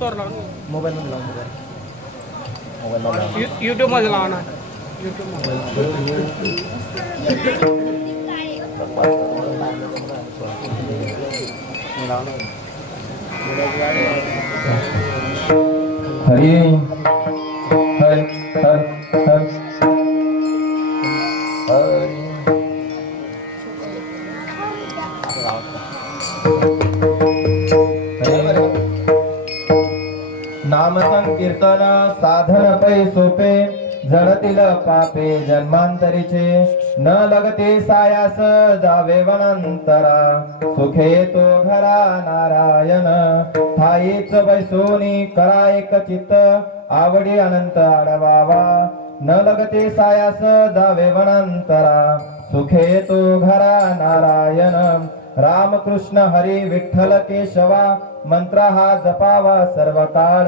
बॉक्सवर लावून मोबाईल मध्ये लावून बघा. मोबाईल मध्ये यूट्यूब मध्ये लावणार. यूट्यूब मध्ये हरी हर हर हर नाम संकीर्तन साधन पै सोपे जडतील पापे जन्मांतरीचे न लगते सायास जावे वनंतरा सुखे तो घरा नारायण ठाईच बैसोनी करा एक चित्त आवडी अनंत आडवावा न लगते सायास जावे वनंतरा सुखे तो घरा नारायण राम कृष्ण हरी विठ्ठल केशवा मंत्र हा जपावा सर्व काळ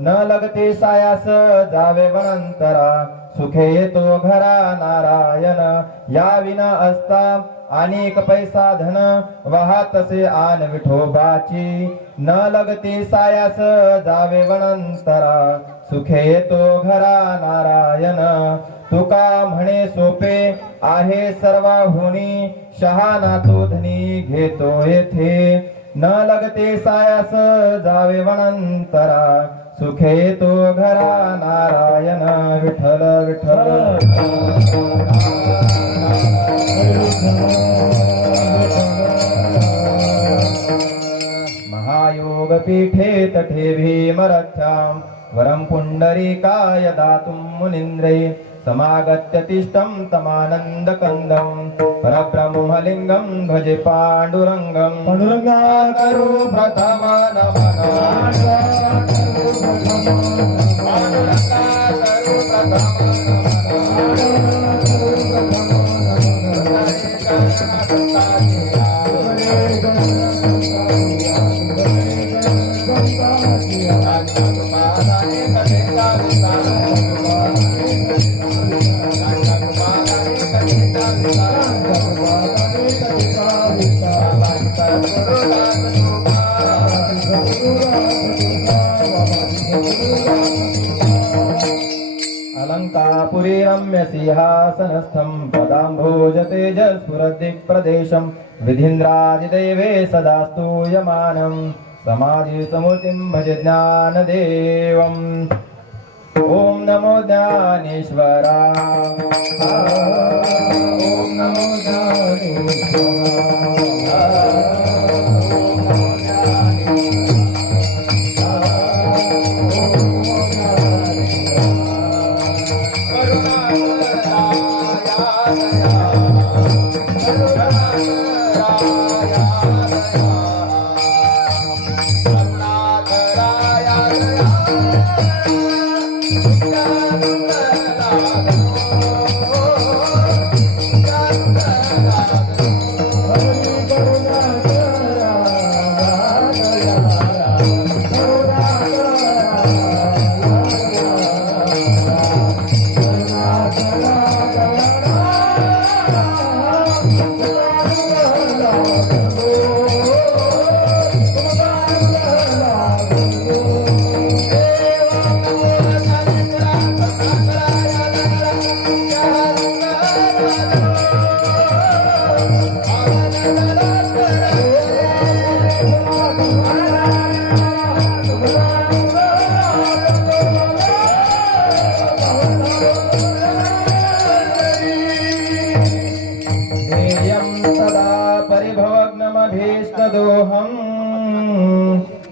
न लगते सायास जावे वनंतरा सुखे येतो घरा नारायण या विना असता अनेक पैसा धन वाहतसे आन विठोबाची न लगते सायास जावे वनंतरा सुखे येतो घरा नारायण तुका म्हणे सोपे आहे सर्वाहुनी शहाणा तो धनी घेतो येथे न लगते सायास जावे वनंतरा सुखे तो घरा नारायण विठ्ठल विठ्ठल महायोग पीठे तठे भीमरथ्यां वरं पुंडरीकाय दातुं मुनीन्द्रे समागत्य तिष्ठं तमानन्दकन्दं परब्रह्मलिङ्गं भजे पाण्डुरङ्गं पाण्डुरङ्गा करो प्रथम नमः पाण्डुरङ्गा करो अलंकापुरी रम्य सिंहासनस्थं पदाम्भोज तेजस्फुरदिक्प्रदेशं विधीन्द्रादिदेवे सदा स्तूयमानं समाधि समूर्तिं भज ज्ञानदेवम् ओम नमो ज्ञानेश्वरा ओम नमो ज्ञानेश्वरा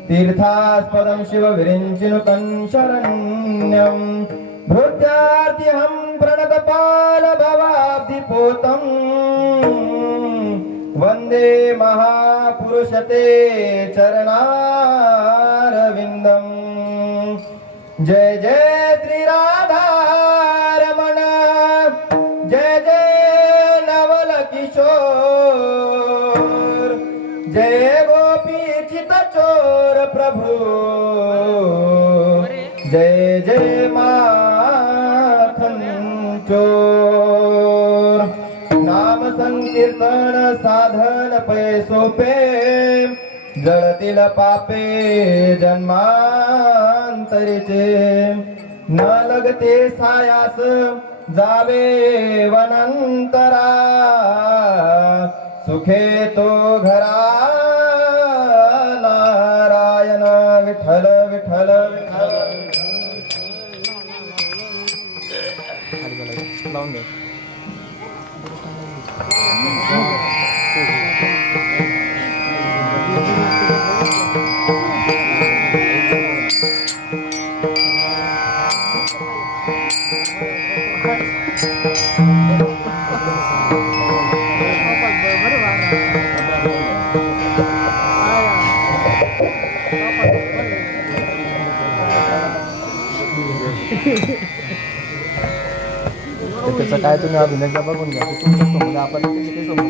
तीर्थास्पदं शिव विरिञ्चिनुतं शरण्यं भृत्यार्तिहं प्रणतपाल भवाब्धिपोतं वन्दे महापुरुषते चरणारविन्दं जय जय श्री राधारमण जय जय नवल किशोर जय गोपी चित चोर प्रभु जय जय माखन चोर नाम संकीर्तन साधन पै सोपे जळतील पापे जन्मांतरीचे न लगते सायास जावे वनंतरा सुखे तो घरा नारायण विठ्ठल विठ्ठल विठ्ठल लावून घे. त्याचं काय तुम्ही अभिनय बघून घ्या. तुमच्या समोर आपण किती समोर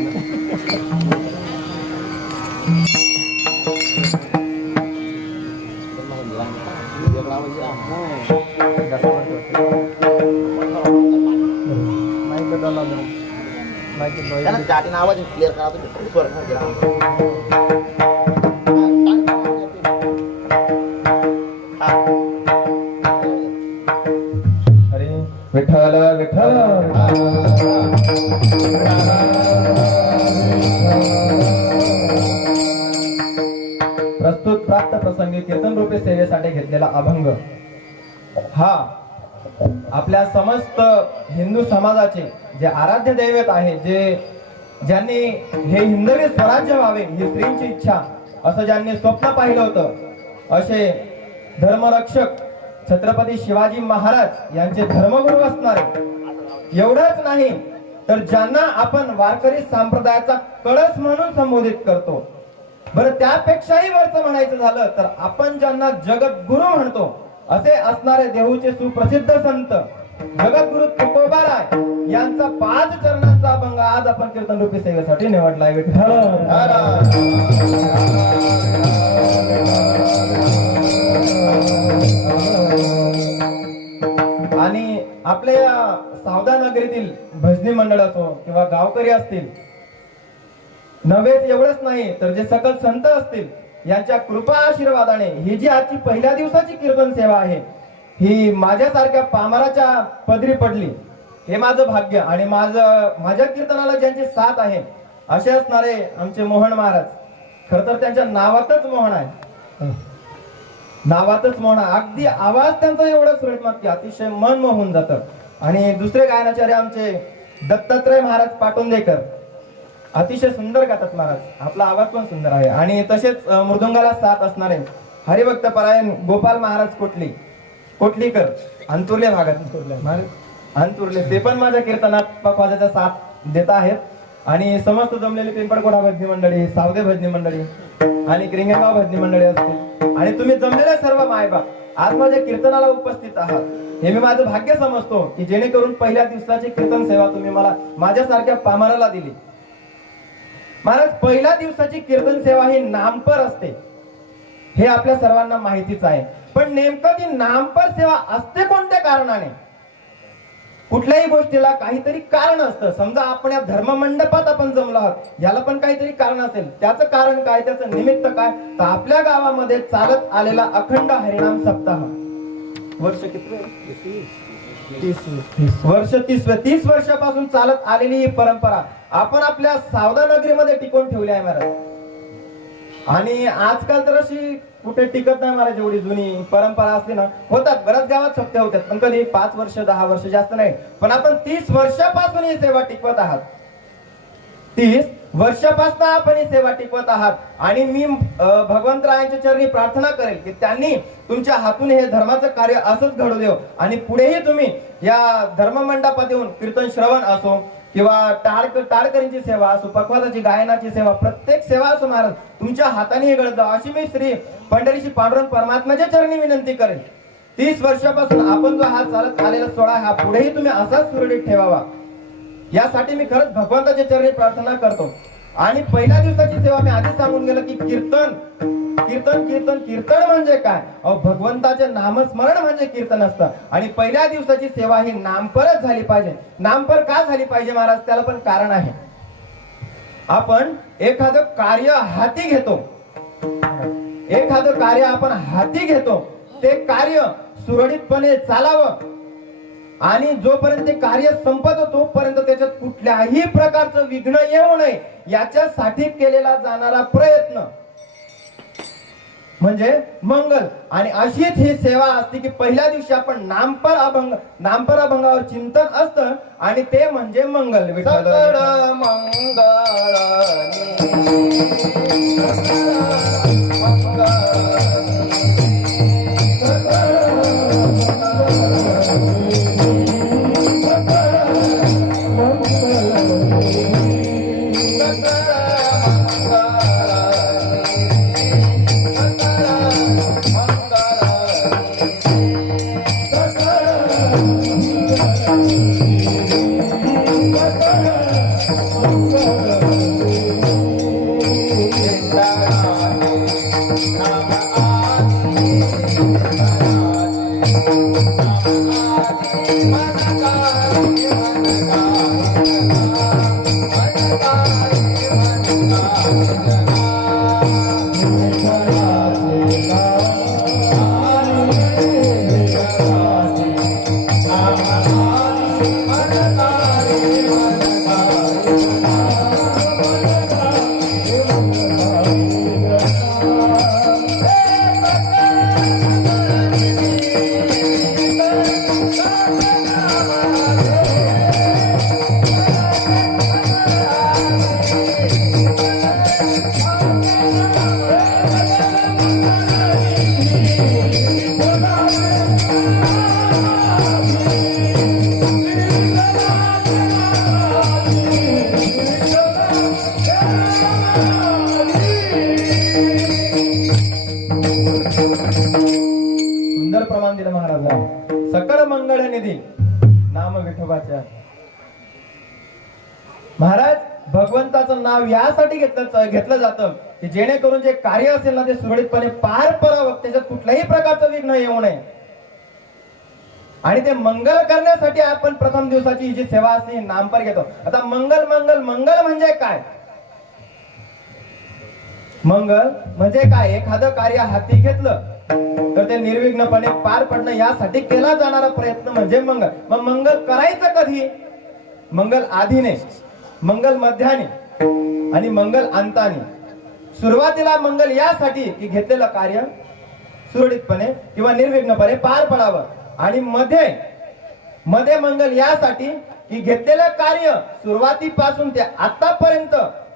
आवाज क्लिअर करा. विठ्ठल विठ्ठल प्रस्तुत प्राप्त प्रसंगी कीर्तन रूपे सेवेसाठी घेतलेला अभंग हा आपल्या समस्त हिंदू समाजाचे जे आराध्य दैवत आहे, ज्यांनी हे हिंदवी स्वराज्य व्हावे ही स्त्रींची इच्छा असं ज्यांनी स्वप्न पाहिलं होतं, असे धर्मरक्षक छत्रपती शिवाजी महाराज यांचे धर्मगुरू असणारे, एवढंच नाही तर ज्यांना आपण वारकरी संप्रदायाचा कळस म्हणून संबोधित करतो, बरं त्यापेक्षाही वरचं म्हणायचं झालं तर आपण ज्यांना जगद्गुरु म्हणतो असे असणारे देहूचे सुप्रसिद्ध संत जगद्गुरु तुकोबाराय यांचा 5 चरणांचा अभंग आज आपण कीर्तन रूपी सेवेसाठी निवडलाय. विठ्ठल आणि आपल्या सावदा नगरीतील भजनी मंडळ असो किंवा गावकरी असतील, नव्हेच एवढंच नाही तर जे सकल संत असतील यांच्या कृपा आशीर्वादाने ही जी आजची पहिल्या दिवसाची कीर्तन सेवा आहे ही माझ्यासारख्या पामराच्या पदरी पडली, हे माझं भाग्य. आणि माझ्या कीर्तनाला ज्यांची साथ आहे असे असणारे आमचे मोहन महाराज, खर तर त्यांच्या नावातच मोहन आहे, नावातच मोहन आहे. अगदी आवाज त्यांचा एवढा सुरेख की अतिशय मन मोहून जातं. आणि दुसरे गायनाचार्य आमचे दत्तात्रय महाराज पाटोंदेकर अतिशय सुंदर गातात महाराज, आपला आवाज पण सुंदर आहे. आणि तसेच मृदुंगाला साथ असणारे हरिभक्त परायण गोपाल महाराज कोटलीकर अंतुर्ले भागात अंतुर्ले, ते पण माझ्या कीर्तनात पखवाजाचा साथ देत आहेत. आणि समस्त जमलेली पिंपळकोडा भजनी मंडळी, सावदे भजनी मंडळी आणि क्रिंगेगाव भजनी मंडळी असतील आणि तुम्ही जमलेले सर्व मायबाप आज माझ्या कीर्तनाला उपस्थित आहात, हे मी माझं भाग्य समजतो की जेणेकरून पहिल्या दिवसाची कीर्तन सेवा तुम्ही मला माझ्यासारख्या पामराला दिली. महाराज, पहिल्या दिवसाची कीर्तन सेवा ही नामपर असते हे आपल्या सर्वांना माहितीच आहे, पण नेमकं ती नामपर सेवा असते कोणत्या कारणाने? कुठल्याही गोष्टीला काहीतरी कारण असतं. समजा आपण या धर्ममंडपात आपण जमलो आहोत, याला पण काहीतरी कारण असेल. त्याचं कारण काय, त्याचं निमित्त काय? तर आपल्या गावामध्ये चालत आलेला अखंड हरिनाम सप्ताह वर्ष किती? 30 वर्षापासून चालत आलेली ही परंपरा आपण आपल्या सावदा नगरीमध्ये टिकवून ठेवली आहे महाराज. आणि आजकाल तर अशी कुठे टिकत नाही महाराज. एवढी जुनी परंपरा असते ना, होतात बऱ्याच गावात सप्त्या होतात, पण कधी 5 वर्ष 10 वर्ष जास्त नाही. पण आपण 30 वर्षापासून ही सेवा टिकवत आहात. 30 वर्षापासून आपण ही सेवा टिकवत आहात. आणि मी भगवंतरायांच्या चरणी प्रार्थना करेल की त्यांनी तुमच्या हातून हे धर्माचं कार्य असंच घडू देव. आणि पुढेही तुम्ही या धर्ममंडपात येऊन कीर्तन श्रवण असो किंवा टाळकरींची सेवा असो, पखवाजाची गायनाची सेवा, प्रत्येक सेवा असो महाराज तुमच्या हाताने हे घडत जावं अशी मी श्री पंढरीशी पांडुरंग परमात्म्याच्या चरणी विनंती करेन. 30 वर्षापासून आपण जो हा चालत आलेला सोहळा हा पुढेही तुम्ही असाच सुरळीत ठेवावा, यासाठी मी खरंच भगवंताच्या चरणी प्रार्थना करतो. आणि पहिल्या दिवसाची सेवा मी आधीच सांगून गेलो की कीर्तन कीर्तन कीर्तन कीर्तन म्हणजे काय? भगवंताचे नामस्मरण म्हणजे कीर्तन असतं. आणि पहिल्या दिवसाची सेवा ही नामपरच झाली पाहिजे. नामपर का झाली पाहिजे महाराज? त्याला पण कारण आहे. आपण एखादं कार्य हाती घेतो, एखादं कार्य आपण हाती घेतो ते कार्य सुरळीतपणे चालावं आणि जोपर्यंत ते कार्य संपत तोपर्यंत त्याच्यात कुठल्याही प्रकारचं विघ्न येऊ नये याच्यासाठी केलेला जाणारा प्रयत्न म्हणजे मंगल. आणि अशीच ही सेवा असते की पहिल्या दिवशी आपण नामपर अभंगावर चिंतन असतं आणि ते म्हणजे मंगल. सकळ मंगळ सुंदर प्रमाण दिलं महाराजांनी. सकळ मंगळ निधी नाम विठोबाच्या. महाराज भगवंताचं नाव यासाठी घेतलं जातं की जेणेकरून जे कार्य असेल ना ते सुरळीतपणे पार पडावं, त्याच्यात कुठल्याही प्रकारचं विघ्न येऊ नये. आणि ते मंगल करण्यासाठी आपण प्रथम दिवसाची ही जी सेवा असते ही नामपर घेतो. आता मंगल मंगल मंगल म्हणजे काय? मंगल म्हणजे काय? एखादं कार्य हाती घेतलं तर ते निर्विघ्नपणे पार पडणं यासाठी केला जाणारा प्रयत्न म्हणजे मंगल. मग मंगल करायचं कधी? मंगल आधीने, मंगल मध्याने आणि मंगल अंताने. सुरुवातीला मंगल यासाठी की घेतलेलं कार्य सुरळीतपणे किंवा निर्विघ्नपणे पार पडावं. आणि मध्ये मंगल यासाठी की घेतलेलं कार्य सुरुवातीपासून ते आतापर्यंत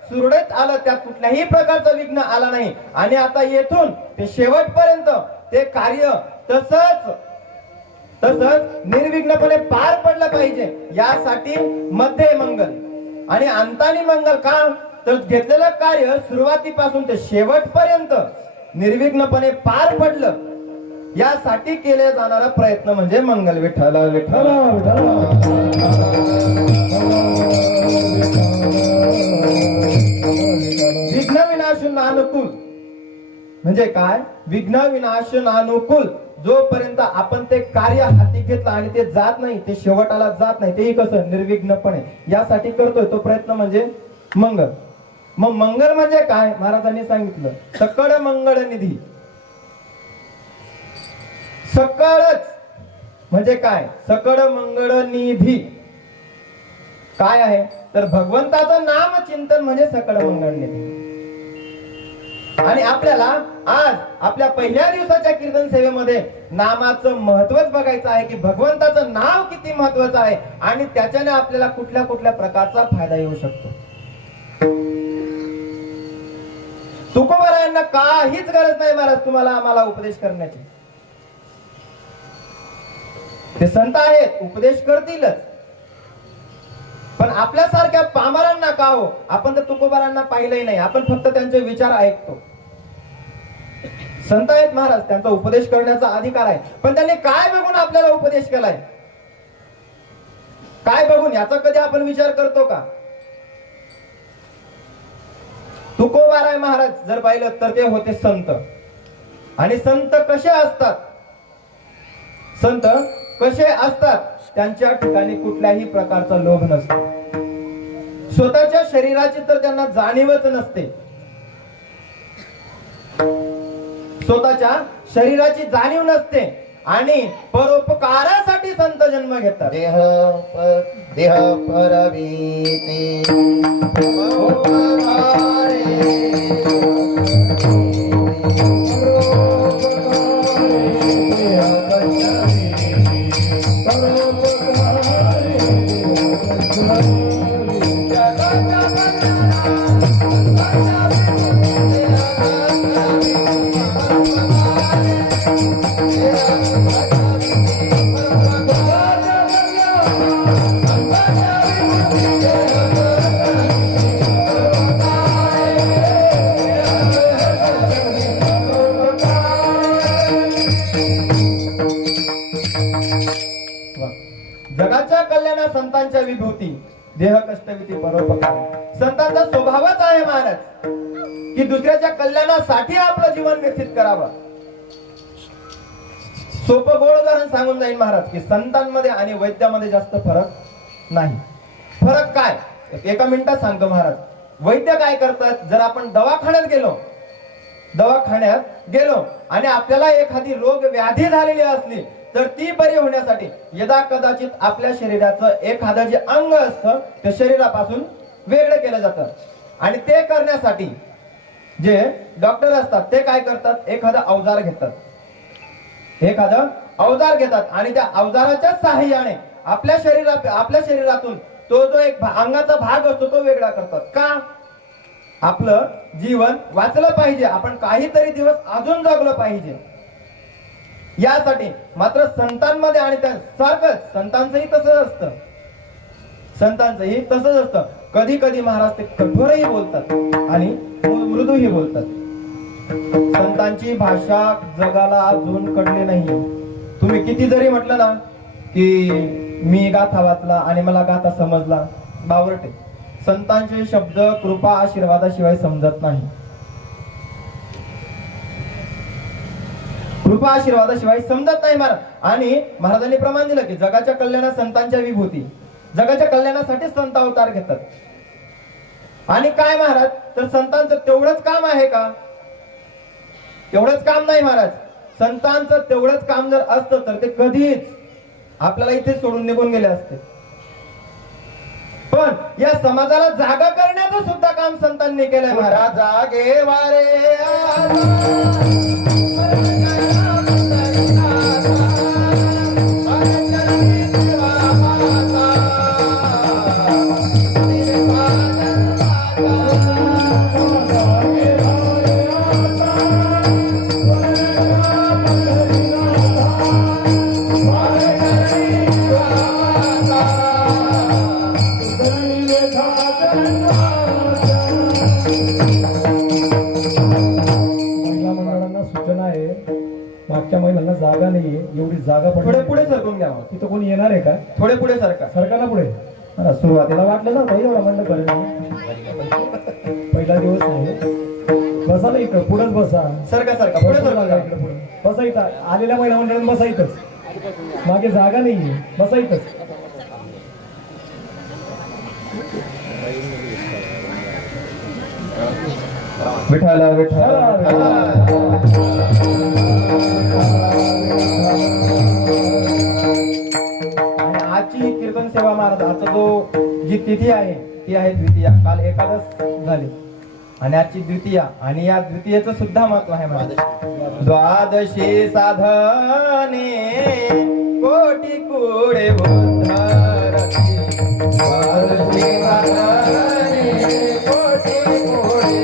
सुरळीत आलं, त्यात कुठल्याही प्रकारचं विघ्न आला नाही. आणि आता येथून ते शेवटपर्यंत ते कार्य तसंच निर्विघ्नपणे पार पडलं पाहिजे यासाठी मध्ये मंगल. आणि अंतानी मंगल का? तर घेतलेलं कार्य सुरुवातीपासून ते शेवटपर्यंत निर्विघ्नपणे पार पडलं यासाठी केला जाणारा प्रयत्न म्हणजे मंगल. विठ्ठल विठ्ठल विघ्न विनाशनानुकूल म्हणजे काय? विघ्न विनाशनानुकूल जोपर्यंत आपण ते कार्य हाती घेतलं आणि ते जात नाही, ते शेवटाला जात नाही, तेही कसं निर्विघ्नपणे यासाठी करतोय तो प्रयत्न म्हणजे मंगल. मग मंगल म्हणजे काय? महाराजांनी सांगितलं सकळ मंगळ निधी. सकळच म्हणजे काय? सकळ मंगळ निधी काय आहे? तर भगवंताचं नाम चिंतन म्हणजे सकळ मंगळ निधी. आणि आपल्याला आज आपल्या पहिल्या दिवसाच्या कीर्तन सेवेमध्ये नामाचं महत्वच बघायचं आहे की भगवंताचं नाव किती महत्वाचं आहे आणि त्याच्याने आपल्याला कुठल्या कुठल्या प्रकारचा फायदा येऊ शकतो. तुकोबारायांना काहीच गरज नाही महाराज तुम्हाला आम्हाला उपदेश करण्याची. ते संत आहेत, उपदेश करतीलच. पण आपल्यासारख्या पामरांना का हो? आपण तर तुकोबारांना पाहिलंही नाही, आपण फक्त त्यांचे विचार ऐकतो. संत आहेत महाराज, त्यांचा उपदेश करण्याचा अधिकार आहे. पण त्यांनी काय बघून आपल्याला उपदेश केलाय? काय बघून? याचा कधी आपण विचार करतो का? तुकोबाराय महाराज जर पाहिलं तर ते होते संत. आणि संत कसे असतात? संत कसे असतात? त्यांच्या ठिकाणी कुठल्याही प्रकारचा लोभ नसतो. स्वतःच्या शरीराची तर त्यांना जाणीवच नसते. स्वतःच्या शरीराची जाणीव नसते आणि परोपकारासाठी संत जन्म घेतात. देह परवीते जगाच्या कल्याणा संतांच्या विभूती देह कष्टविती परोपकार. संतांचा स्वभावच आहे महाराज की दुसऱ्याच्या कल्याणासाठी आपलं जीवन व्यतीत करावं. सोपं गोड उदाहरण सांगून जाईल महाराज की संतांमध्ये आणि वैद्यामध्ये जास्त फरक नाही. फरक काय एका मिनिटात सांगतो महाराज. वैद्य काय करतात, जर आपण दवाखान्यात गेलो आणि आपल्याला एखादी रोग व्याधी झालेली असली तर ती बरी होण्यासाठी यदा कदाचित आपल्या शरीराचं एखादं जे अंग असतं ते शरीरापासून वेगळं केलं जातं आणि ते करण्यासाठी जे डॉक्टर असतात ते काय करतात, एखादं अवजार घेतात आणि त्या अवजाराच्या साहाय्याने आपल्या शरीरातून तो जो एक अंगाचा भाग असतो तो वेगळा करतात. का? आपलं जीवन वाचलं पाहिजे, आपण काहीतरी दिवस अजून जगलं पाहिजे यासाठी. मात्र संतांमध्ये आणि त्या सारखंच संतांचंही तसंच असतं. कधी कधी महाराज ते कठोरही बोलतात आणि मृदूही बोलतात. संतांची भाषा जगाला अजून कळली नाही. तुम्ही किती जरी म्हटलं ना की मी गाथा वाचला आणि मला गाथा समजला, बावरटे. संतांचे शब्द कृपा आशीर्वादाशिवाय समजत नाही. कृपा आशीर्वादाशिवाय समजत नाही महाराज. आणि महाराजांनी प्रमाण दिलं की जगाच्या कल्याणात संतांच्या विभूती. जगाच्या कल्याणासाठी संत अवतार घेतात. आणि काय महाराज, तर संतांचं तेवढंच काम आहे का? तेवढंच काम नाही महाराज. संतांचं तेवढंच काम जर असतं तर ते कधीच आपल्याला इथे सोडून निघून गेले असते. पण या समाजाला जागा करण्याचं सुद्धा काम संतांनी केलंय महाराज. जागे वारे मागच्या महिन्यांना जागा नाहीये, एवढी जागा थोडे पुढे सरकून घ्यावं. तिथं कोणी येणार आहे का? थोडे पुढे सरका. सरकारला पुढे. मला सुरुवातीला वाटलं ना एवढा मंडळ करेल, पहिला दिवस आहे. बसा ना इकडं, पुढेच बसा. सरका पुढे सरका. इकडे पुढे बसा. इथं आलेल्या महिला मंडळात बसा. इथंच मागे जागा नाहीये, बसा इथंच. विठाला आणि आजची कीर्तन सेवा महाराज, आजचा जी तिथी आहे ती आहे द्वितीया. काल एकादश झाली आणि आजची द्वितीया. आणि या द्वितीयेचं सुद्धा महत्व आहे महाराज. द्वादशी साधने कोटी कुडे उद्धरती. द्वादशी साधने कोटी कुडे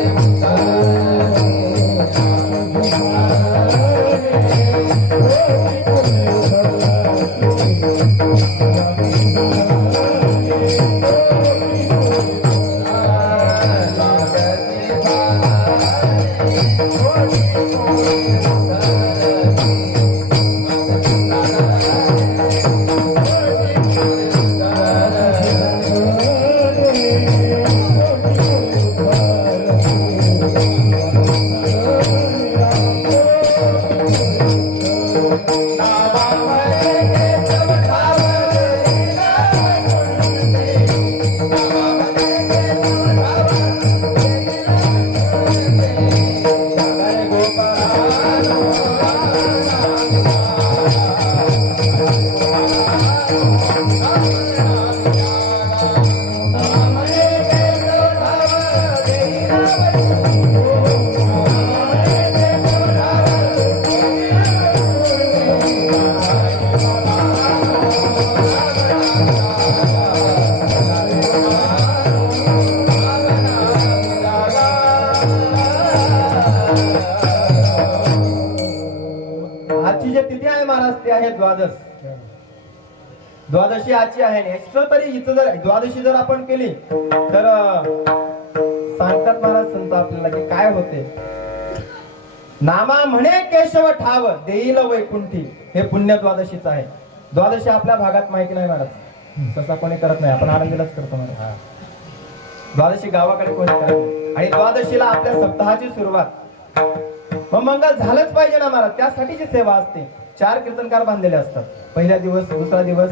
द्वादशी आजची आहे एक्स्ट्रा तरी इथं जर द्वादशी जर आपण केली तर सांगतात महाराज संत आपल्याला की काय होते. नामा म्हणे केशव ठाव देईल वैकुंठी, हे पुण्य द्वादशीच आहे. द्वादशी आपल्या भागात माहिती नाही महाराज, तसा कोणी करत नाही, आपण आनंदीलाच करतो महाराज. द्वादशी गावाकडे कोणी करत नाही. आणि द्वादशीला आपल्या सप्ताहाची सुरुवात मग मंगल झालंच पाहिजे ना महाराज, त्यासाठीची सेवा असते. 4 कीर्तनकार बांधलेले असतात. पहिला दिवस, दुसरा दिवस,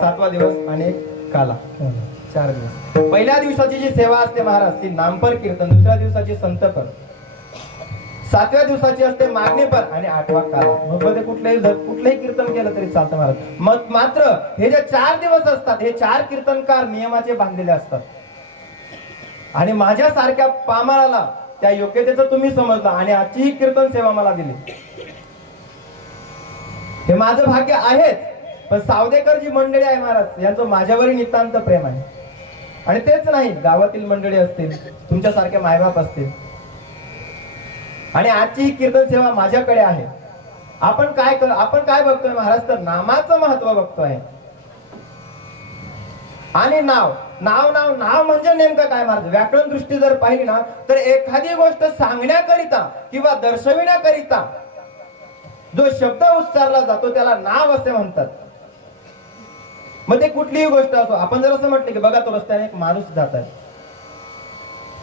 7वा दिवस आणि काला, 4 दिवस. पहिल्या दिवसाची जी सेवा असते महाराज ती नामपर कीर्तन, दुसऱ्या दिवसाची संतपर, 7व्या दिवसाची असते मागणीपर आणि 8वा काला. मग मध्ये कुठलंही कीर्तन केलं तरी चालतं महाराज. मग मात्र हे जे 4 दिवस असतात हे 4 कीर्तनकार नियमाचे बांधलेले असतात. आणि माझ्यासारख्या पामराला त्या योग्यतेचं तुम्ही समजला आणि आजची ही कीर्तन सेवा मला दिली, हे माझं भाग्य आहेच. पण सावदेकर जी मंडळी आहे महाराज यांचं माझ्यावरील नितांत प्रेम आहे. आणि तेच नाही, गावातील मंडळी असतील, तुमच्यासारखे मायबाप असतील. आणि आजची ही कीर्तन सेवा माझ्याकडे आहे. आपण काय बघतोय महाराज, तर नामाचं महत्व बघतोय. आणि नाव म्हणजे नेमकं काय महाराज, व्याकरण दृष्टी जर पाहिली ना तर एखादी गोष्ट सांगण्याकरिता किंवा दर्शविण्याकरिता जो शब्द उच्चारला जातो त्याला नाव असे म्हणतात. मग ते कुठलीही गोष्ट असो. आपण जर असं म्हटलं की बघा तो रस्त्याने एक माणूस जात आहे,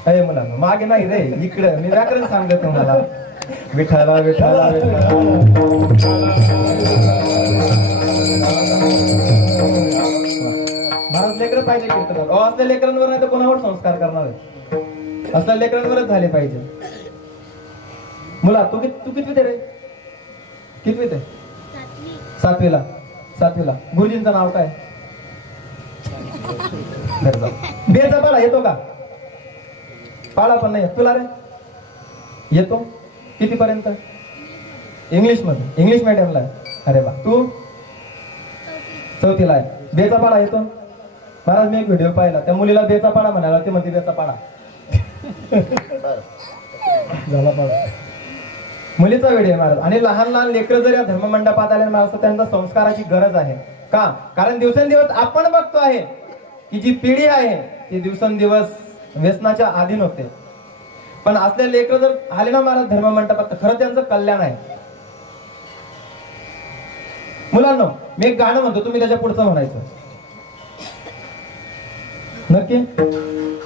अरे मुलांना मागे नाही रे, इकडे मी व्याकरण सांगतो तुम्हाला. विठाला विठाला विठाला महाराज लेकरं पाहिजे कीर्तनात. असल्या लेकरांवर नाही तर कोणावर संस्कार करणार आहे, असल्या लेकरांवरच झाले पाहिजे. मुला तू कितवीत रे, कितवीत आहे? 7वीला. गुरुजींचं नाव काय? बेचा पाडा येतो का? पाडा पण नाही तुला रे, येतो कितीपर्यंत? इंग्लिश मध्ये, इंग्लिश मीडियमला आहे. अरे वा, तू 4थीला आहे. बेचा पाडा येतो महाराज. मी एक व्हिडिओ पाहिला, त्या मुलीला बेचा पाडा म्हणाला, ते म्हणते बेचा पाडा झाला पाडा. मुलीचा व्हिडिओ महाराज. आणि लहान लेकरं जर या धर्ममंडपात आले महाराज तर त्यांना संस्काराची गरज आहे. का? कारण दिवसेंदिवस आपण बघतो आहे की जी पिढी आहे ती दिवसेंदिवस व्यसनाच्या अधीन होते. पण असले लेकरं जर आले ना महाराज धर्ममंडपात तर खरं त्यांचं कल्याण आहे. मुलांनो मी एक गाणं म्हणतो, तुम्ही त्याच्या पुढचं म्हणायचं.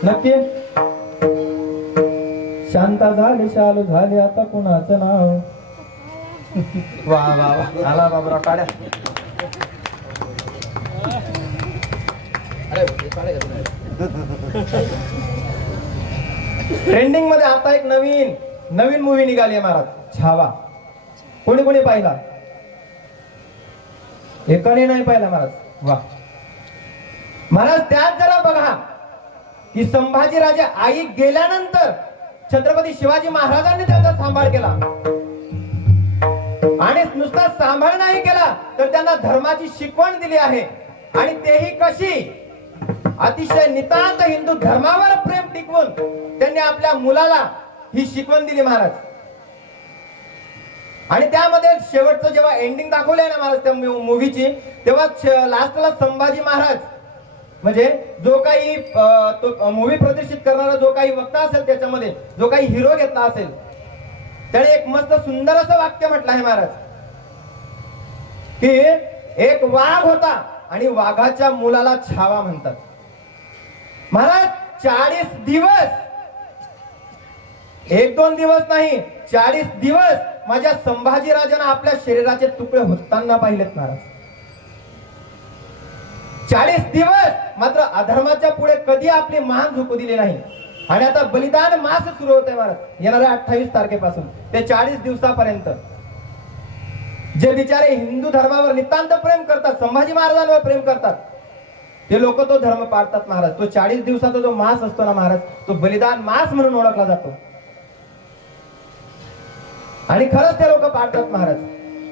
नक्की शांता झाली शालू झाली आता कुणाचं नाव. वा वा वा, आला बाबरा काढ्या. ट्रेंडिंग मध्ये आता एक नवीन मूवी निघाली आहे महाराज, छावा. कोणी पाहिला? एकाने नाही पाहिला महाराज. वा महाराज, त्यात जरा बघा की संभाजीराजे आई गेल्यानंतर छत्रपती शिवाजी महाराजांनी त्यांचा सांभाळ केला. आणि नुसता सांभाळ नाही केला तर त्यांना धर्माची शिकवण दिली आहे. आणि तेही कशी? अतिशय नितांत हिंदू धर्मावर प्रेम टिकवून त्यांनी आपल्या मुलाला ही शिकवण दिली महाराज. आणि त्यामध्ये शेवटचं जेव्हा एंडिंग दाखवलंय ना महाराज त्या मूवीची, तेव्हा लास्टला संभाजी महाराज म्हणजे जो काही तो मूवी प्रदर्शित करणारा जो काही वक्ता असेल, त्याच्यामध्ये जो काही हिरो घेतला असेल, त्याने एक मस्त सुंदर असं वाक्य म्हटलं आहे महाराज की एक वाघ होता आणि वाघाच्या मुलाला छावा म्हणतात. महाराज 40 दिवस, 1-2 दिवस नाही, 40 दिवस माझ्या संभाजीराजांना आपल्या शरीराचे तुकडे होताना पाहिलेत महाराज. 40 दिवस मात्र अधर्माच्या पुढे कधी आपली मान झुकू दिली नाही. आणि आता बलिदान मास सुरू होत आहे महाराज, येणाऱ्या 28 तारखेपासून ते 40 दिवसापर्यंत. जे बिचारे हिंदू धर्मावर नितांत प्रेम करतात, संभाजी महाराजांवर प्रेम करतात, ते लोक तो धर्म पाळतात महाराज. तो 40 दिवसाचा जो मास असतो ना महाराज, तो बलिदान मास म्हणून ओळखला जातो. आणि खरंच ते लोक पाळतात महाराज.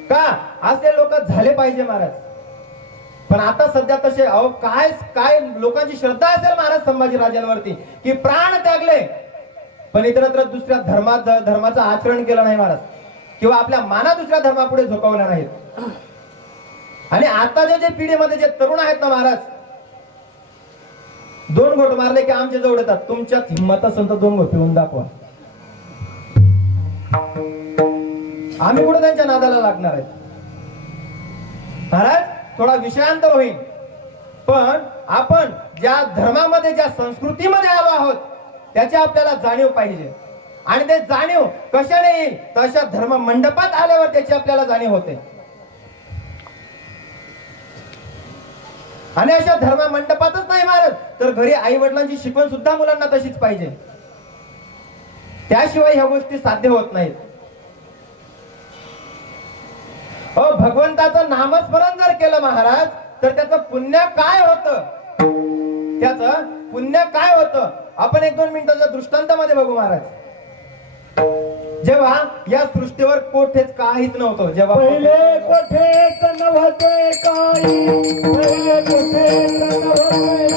का? असे लोक झाले पाहिजे महाराज. पण आता सध्या तसे काय लोकांची श्रद्धा असेल महाराज संभाजीराजांवरती की प्राण त्यागले पण इतरत्र दुसऱ्या धर्माचं आचरण केलं नाही महाराज, किंवा आपल्या माना दुसऱ्या धर्मापुढे झोकवल्या नाहीत. आणि आताच्या जे पिढीमध्ये जे तरुण आहेत ना महाराज, 2 घोट मारले की आमचे जवळ येतात. तुमच्यात हिंमत असेल तर 2 घोट पिऊन दाखवा. आम्ही कुठे त्यांच्या नादाला लागणार आहेत महाराज. थोडा विषयांतर होईल, पण आपण ज्या धर्मामध्ये ज्या संस्कृतीमध्ये आलो आहोत त्याची आपल्याला जाणीव पाहिजे. आणि ते जाणीव कशाने येईल, तशा धर्म मंडपात आल्यावर त्याची आपल्याला जाणीव होते. आणि अशा धर्म मंडपातच नाही महाराज, तर घरी आई वडिलांची शिकवण सुद्धा मुलांना तशीच पाहिजे. त्याशिवाय ह्या गोष्टी साध्य होत नाहीत. भगवंताचं नामस्मरण जर केलं महाराज तर त्याचं पुण्य काय होतं, त्याचं पुण्य काय होतं आपण 1-2 मिनिटाच्या दृष्टांतामध्ये बघू महाराज. जेव्हा या सृष्टीवर कोठेच काहीच नव्हतं, जेव्हा पहिले कोठेच नव्हते काही, पहिले कोठेच नव्हते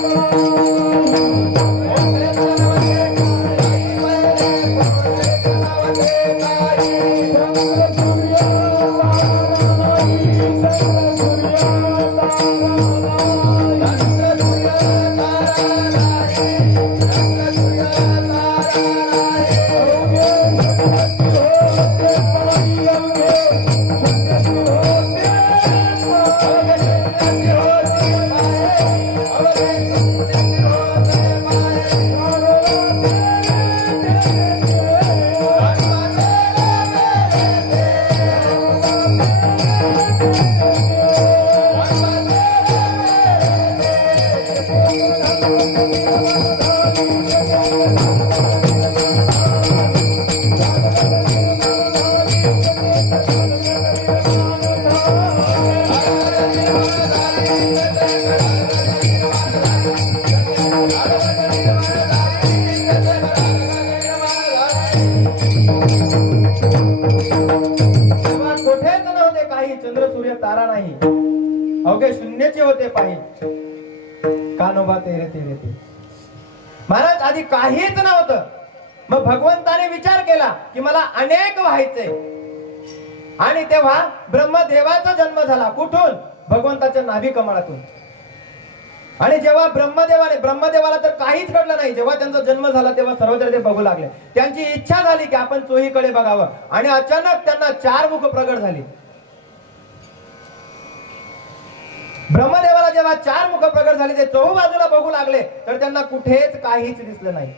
अवघे शून्याचे होते पाहिजे. कानोबा तेरे तेरे ते महाराज आधी काहीच नव्हतं. मग भगवंताने विचार केला की मला अनेक व्हायचे, आणि तेव्हा ब्रह्मदेवाचा जन्म झाला. कुठून? भगवंताच्या नाभी कमळातून. आणि जेव्हा ब्रह्मदेवाला तर काहीच घडलं नाही. जेव्हा त्यांचा जन्म झाला तेव्हा सर्वत्र ते बघू लागले. त्यांची इच्छा झाली की आपण चोहीकडे बघावं, आणि अचानक त्यांना 4 मुख प्रगट झाली. ब्रह्मदेवाला जेव्हा 4 मुख प्रगट झाली, ते चहूबाजूला बघू लागले तर त्यांना कुठेच काहीच दिसलं नाही.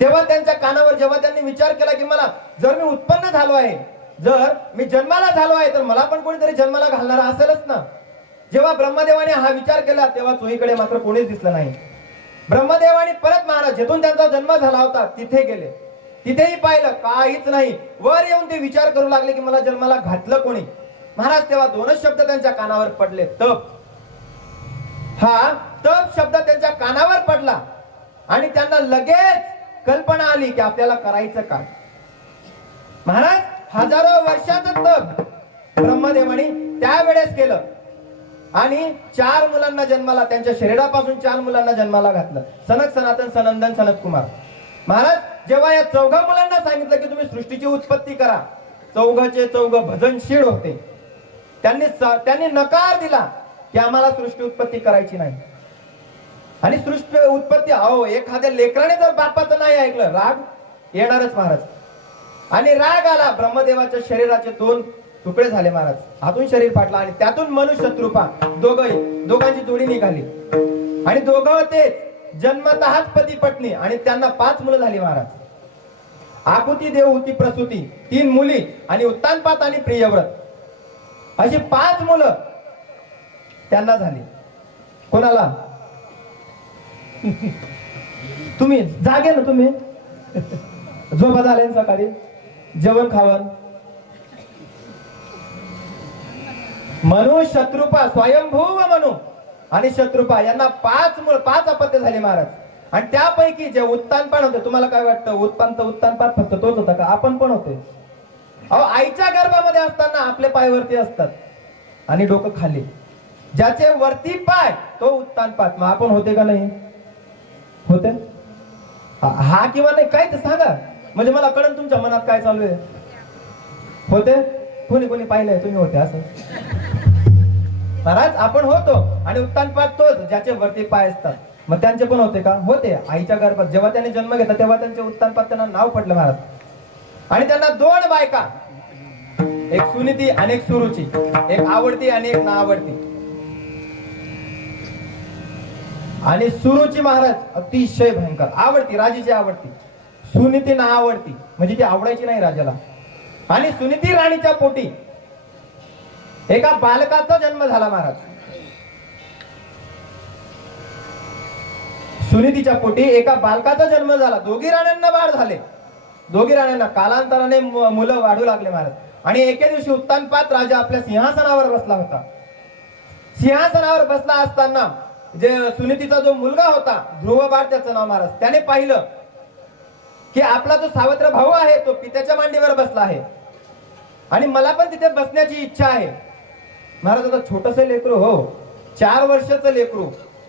तेव्हा त्यांच्या कानावर जेव्हा त्यांनी विचार केला की मला जर मी उत्पन्न झालो आहे, जर मी जन्माला झालो आहे, तर मला पण कोणीतरी जन्माला घालणारा असेलच ना. जेव्हा ब्रह्मदेवाने हा विचार केला तेव्हा चोहीकडे मात्र कोणीच दिसलं नाही. ब्रह्मदेवाने परत महाराज जिथून त्यांचा जन्म झाला होता तिथे गेले. तिथेही पाहिलं काहीच नाही. वर येऊन ते विचार करू लागले की मला जन्माला घातलं कोणी. महाराज तेव्हा 2च शब्द त्यांच्या कानावर पडले, तप. हा तप शब्द त्यांच्या कानावर पडला आणि त्यांना लगेच कल्पना आली की आपल्याला करायचं काय. महाराज हजारो वर्षाचं तप ब्रह्मदेवाने त्यावेळेस केलं आणि 4 मुलांना जन्माला, त्यांच्या शरीरापासून 4 मुलांना जन्माला घातलं. सनक, सनातन, सनंदन, सनत कुमार. महाराज जेव्हा या 4 मुलांना सांगितलं की तुम्ही सृष्टीची उत्पत्ती करा, 4चे 4 भजनशील होते. त्यांनी नकार दिला की आम्हाला सृष्टी उत्पत्ती करायची नाही. आणि सृष्टी उत्पत्ती, एखाद्या लेकराने जर बापाचं नाही ऐकलं, राग येणारच महाराज. आणि राग आला. ब्रह्मदेवाच्या शरीराचे 2 तुकडे झाले महाराज. हातून शरीर फाटला आणि त्यातून मनुष्य शत्रुपा दोघांची जोडी निघाली. आणि दोघं होते जन्मतःच पती पत्नी, आणि त्यांना 5 मुलं झाली महाराज. आकुती, देवहूती, प्रसूती 3 मुली, आणि उत्तानपात आणि प्रियव्रत अशी 5 मुलं त्यांना झाली. कोणाला? तुम्ही जागे ना, तुम्ही झोपा झाले सकाळी, जेवण खावण. मनु, शत्रुपा, स्वयंभूव मनु आणि शत्रुपा यांना 5 अपत्य झाले महाराज. आणि त्यापैकी जे उत्तानपात होते, तुम्हाला काय वाटतं उत्तानपात फक्त तोच होता का? आपण पण होते. आईच्या गर्भामध्ये असताना आपले पाय वरती असतात आणि डोकं खाली. ज्याचे वरती पाय तो उत्तानपात. मग आपण होते का नाही? होते. हा किंवा नाही काय ते सांगा, म्हणजे मला कळन तुमच्या मनात काय चालू आहे. होते? कोणी कोणी पाहिलंय तुम्ही होते असं? महाराज आपण होतो आणि उत्तानपात तोच ज्याचे वरती पाय असतात. मग त्यांचे पण होते का? होते. आईच्या गर्भात जेव्हा त्याने जन्म घेतला तेव्हा त्यांचे उत्तानपात त्यांना नाव पडलं महाराज. आणि त्यांना 2 बायका, एक सुनीती आणि एक सुरुची, एक आवडती आणि एक ना आवडती. आणि सुरुची महाराज अतिशय भयंकर, आवडती राजाची आवडती, सुनीती ना आवडती म्हणजे ती आवडायची नाही राजाला. आणि सुनीती राणीच्या पोटी एका बालकाचा जन्म झाला महाराज. सुनीतीच्या पोटी एका बालकाचा जन्म झाला. दोघी राण्यांना बाळ झाले. दोघी राण्यांना कालांतराने मुलं वाढू लागले महाराज. आणि एके दिवशी उत्तानपात राजा आपल्या सिंहासनावर बसला होता. सिंहासनावर बसला असताना जे सुनीतीचा जो मुलगा होता, ध्रुवबाळ त्याचं नाव महाराज, त्याने पाहिलं की आपला जो सावत्र भाऊ आहे तो पित्याच्या मांडीवर बसला आहे आणि मला पण तिथे बसण्याची इच्छा आहे. महाराज आता छोटस लेकरू, हो 4 वर्षाचं लेकरू,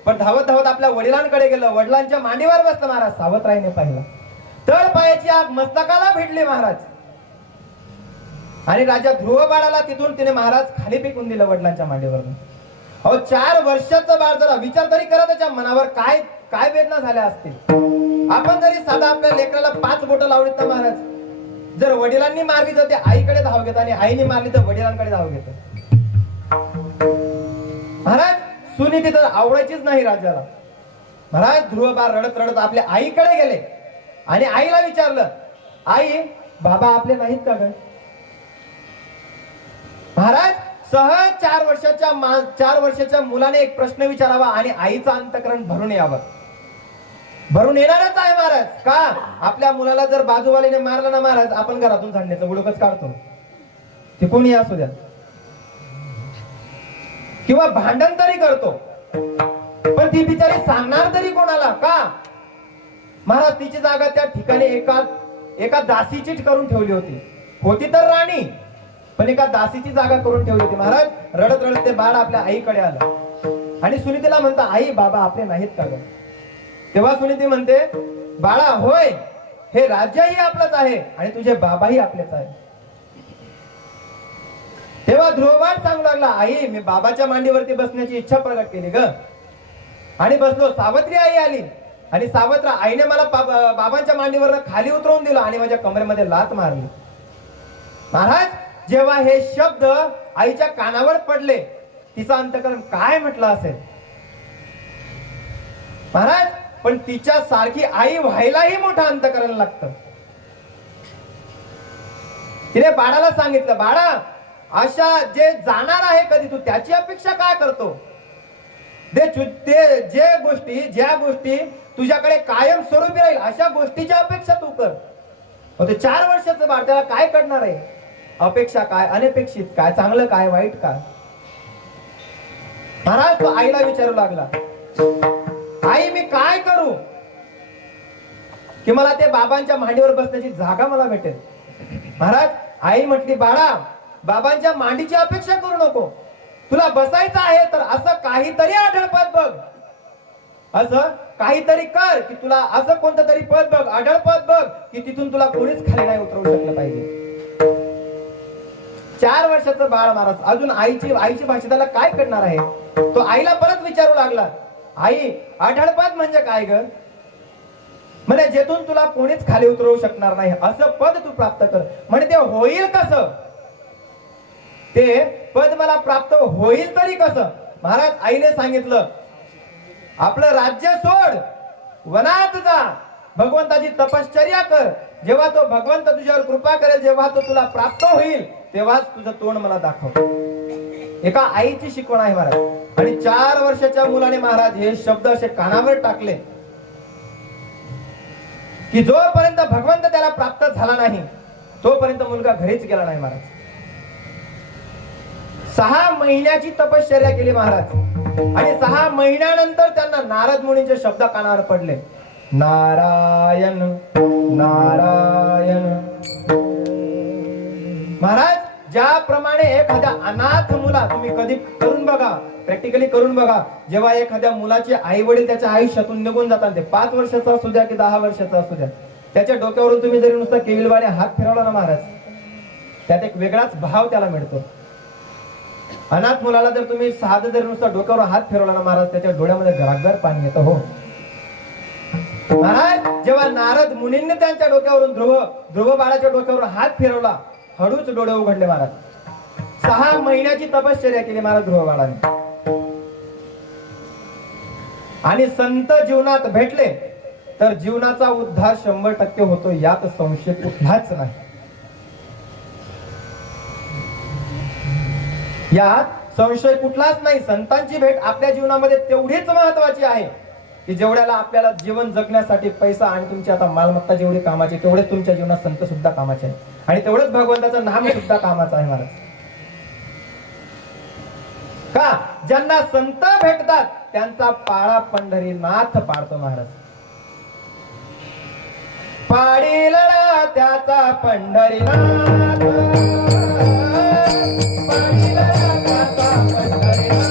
पण धावत धावत आपल्या वडिलांकडे गेलं, वडिलांच्या मांडीवर बसलं महाराज. सावत्राईने पाहिलं, तळ पायाची आग मस्तकाला भिडली महाराज. आणि राजा ध्रुवबाळाला तिथून तिने महाराज खाली फेकून दिलं वडिलांच्या मांडीवर. अहो 4 वर्षाचं बाळ, जरा विचार तरी करा त्याच्या मनावर काय काय वेदना झाल्या असतील. आपण जरी साधा आपल्या लेकराला 5 बोटं लावलीत तर महाराज, जर वडिलांनी मारली तर ते आईकडे धाव घेत आणि आईने मारली तर वडिलांकडे धाव घेत. महाराज सुनीती तर आवडायचीच नाही राजाला. महाराज ध्रुवबाळ रडत रडत आपल्या आईकडे गेले आणि आईला विचारलं, आई बाबा आपले नाहीत का ग? महाराज सहज 4 वर्षाच्या मुलाने एक प्रश्न विचारावा आणि आईचं अंतःकरण भरून यावं. भरून येणारच आहे महाराज. का? आपल्या मुलाला जर बाजूवालीने मारलं ना महाराज, आपण घरातून सांडण्याचं बुडकच काढतो, ते कोणी असू द्या, किंवा भांडण तरी करतो, पण ती बिचारी सांगणार तरी कोणाला? का? महाराज तिची जागा त्या ठिकाणी एका दासीचीच करून ठेवली होती तर राणी, पण एका दासीची जागा करून ठेवली होती. महाराज रडत रडत ते बाळ आपल्या आईकडे आलं आणि सुनीतीला म्हणता, आई बाबा आपले नाहीत का ग? तेव्हा सुनीती म्हणते, बाळा होय, हे राज्यही आपलंच आहे आणि तुझे बाबाही आपलेच आहे. तेव्हा ध्रुवबाळ सांगू लागला, आई मी बाबाच्या मांडीवरती बसण्याची इच्छा प्रकट केली ग आणि बसलो. सावत्री आई आली आणि सावत्र आईने मला बाबांच्या मांडीवर खाली उतरवून दिलं आणि माझ्या कमरेमध्ये लात मारली. महाराज जेव्हा हे शब्द आईच्या कानावर पडले, तिचं अंतःकरण काय म्हटलं असेल महाराज. पण तिच्या सारखी आई व्हायलाही मोठं अंतःकरण लागतं. तिने बाळाला सांगितलं, बाळा अशा जे जाणार आहे कधी तू त्याची अपेक्षा काय करतो? ज्या गोष्टी तुझ्याकडे कायम स्वरूपी राहील अशा गोष्टीची अपेक्षा तू कर. ते 4 वर्षाचं बाळ, त्याला काय करणार आहे? अपेक्षा काय, अनपेक्षित काय, चांगलं काय, वाईट काय? महाराज तो आईला विचारू लागला, आई मी काय करू की मला ते बाबांच्या मांडीवर बसण्याची जागा मला भेटेल? महाराज आई म्हटली, बाळा बाबांच्या मांडीची अपेक्षा करू नको, तुला बसायचं आहे तर असं काहीतरी आढळपद बघ, असं काहीतरी कर की तुला असं कोणतं तरी पद बघ, आढळपद बघ की तिथून तुला कोणीच खाली नाही उतरवू शकलं पाहिजे. 4 वर्षाचं बाळ महाराज अजून आईची भाषा त्याला काय करणार आहे? तो आईला परत विचारू लागला, आई आढळपद म्हणजे काय ग? म्हणे जेथून तुला कोणीच खाली उतरवू शकणार नाही असं पद तू प्राप्त कर. म्हणे ते होईल कसं? ते पद मला प्राप्त होईल तरी कसं? महाराज आईने सांगितलं, आपलं राज्य सोड, वनात जा, भगवंताची तपश्चर्या कर. जेव्हा तो भगवंत तुझ्यावर कृपा करेल, जेव्हा तो तुला प्राप्त होईल, तेव्हाच तुझं तोंड मला दाखव. एका आईची शिकवण आहे महाराज. आणि 4 वर्षाच्या मुलाने महाराज हे शब्द असे कानावर टाकले की जोपर्यंत भगवंत त्याला प्राप्त झाला नाही तोपर्यंत मुलगा घरीच गेला नाही महाराज. 6 महिन्याची तपश्चर्या केली महाराज आणि 6 महिन्यानंतर त्यांना नारद मुनींचे शब्द कानावर पडले, नारायण नारायण. महाराज ज्याप्रमाणे एखाद्या अनाथ मुला, तुम्ही कधी करून बघा, प्रॅक्टिकली करून बघा, जेव्हा एखाद्या मुलाचे आई वडील त्याच्या आयुष्यातून निघून जातात, ते 5 वर्षाचा असू द्या की 10 वर्षाचा असू द्या, त्याच्या डोक्यावरून तुम्ही जरी नुसता केविलवाने हात फिरवला ना महाराज, त्यात एक वेगळाच भाव त्याला मिळतो. अनाथ मुलाला जर तुम्ही साधं जर नुसतं डोक्यावर हात फिरवला ना महाराज, त्याच्या डोळ्यामध्ये घराघर पाणी येतं. हो महाराज, जेव्हा नारद मुनींनी त्यांच्या डोक्यावरून ध्रुव बाळाच्या डोक्यावरून हात फिरवला, हळूच डोळे उघडले महाराज. 6 महिन्याची तपश्चर्या केली महाराज ध्रुव बाळाने. आणि संत जीवनात भेटले तर जीवनाचा उद्धार 100% होतो, यात संशय कुठलाच नाही. यात संशय कुठलाच नाही. संतांची भेट आपल्या जीवनामध्ये तेवढीच महत्वाची आहे की जेवढ्याला आपल्याला जीवन जगण्यासाठी पैसा आणि तुमची आता मालमत्ता जेवढी कामाची, तेवढेच तुमच्या जीवनात संत सुद्धा कामाचे आहे. आणि तेवढंच भगवंताचं नाम सुद्धा कामाचं आहे महाराज. का? ज्यांना संत भेटतात त्यांचा पाळा पंढरीनाथ पाडतो महाराज. पाडील त्याचा पंढरीनाथ, पाडील त्याचा पंढरीनाथ.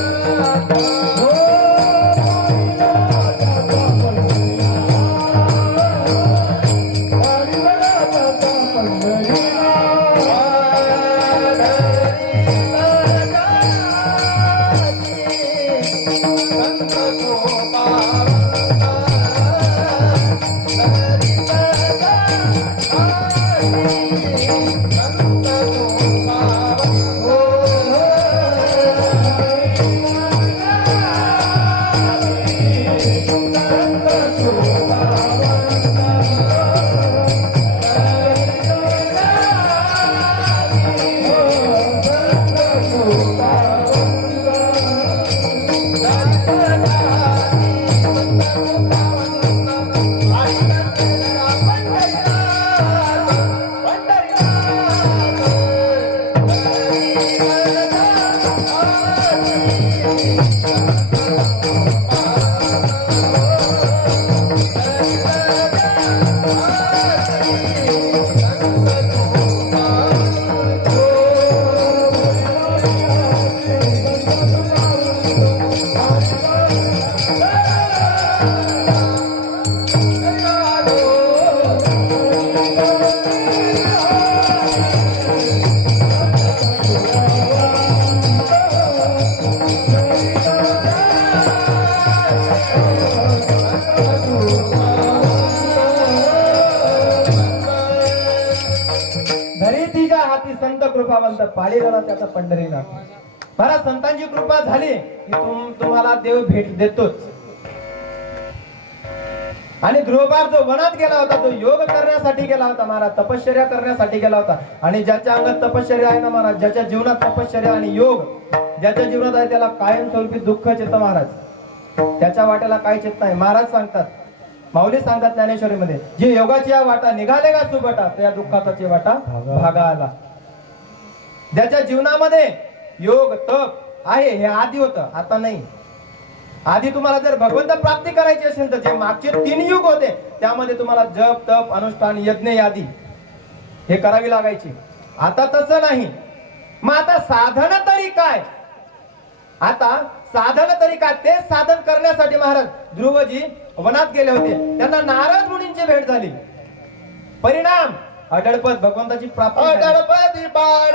संत कृपावंत पाळीला त्याचा पंढरीनाथ. महाराज, संतांची कृपा झाली की तुम्हाला देव भेट देतोच. आणि ध्रुवबाळ जो वनात गेला होता तो योग करण्यासाठी गेला होता महाराज, तपश्चर्या करण्यासाठी गेला होता. आणि ज्याच्या अंगात तपश्चर्या आहे ना महाराज, ज्याच्या जीवनात तपश्चर्या आणि योग ज्याच्या जीवनात आहे त्याला कायमस्वरूपी दुःखच येतं महाराज. त्याच्या वाट्याला काहीच येत नाही. महाराज सांगतात, माऊली सांगतात ज्ञानेश्वरीमध्ये, जे योगाची वाटा निघाले का सुबटा, त्या दुःखाची वाटा भागा आला. ज्याच्या जीवनामध्ये योग तप आहे, हे आधी होतं, आता नाही. आधी तुम्हाला जर भगवंत प्राप्ती करायची असेल तर जे मागचे 3 युग होते त्यामध्ये तुम्हाला जप तप अनुष्ठान यज्ञ यादी हे करावी लागायची. आता तसं नाही. मग आता साधन तरी काय? आता साधन तरी काय? ते साधन करण्यासाठी महाराज ध्रुवजी वनात गेले होते. त्यांना नारद मुनींची भेट झाली. परिणाम अडळपद भगवंताची प्राप्ती. अडळपदी बाळ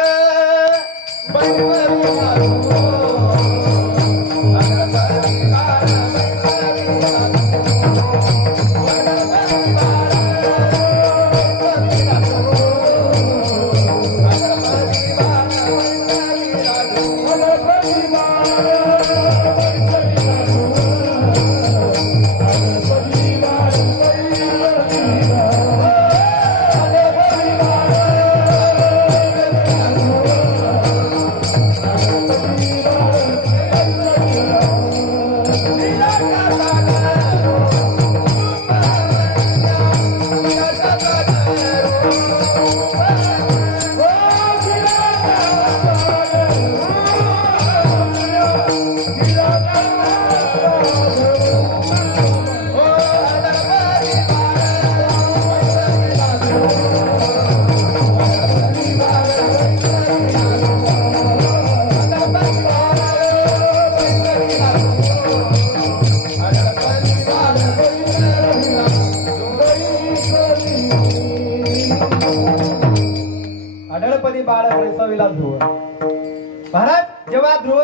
महाराज, जेव्हा ध्रुव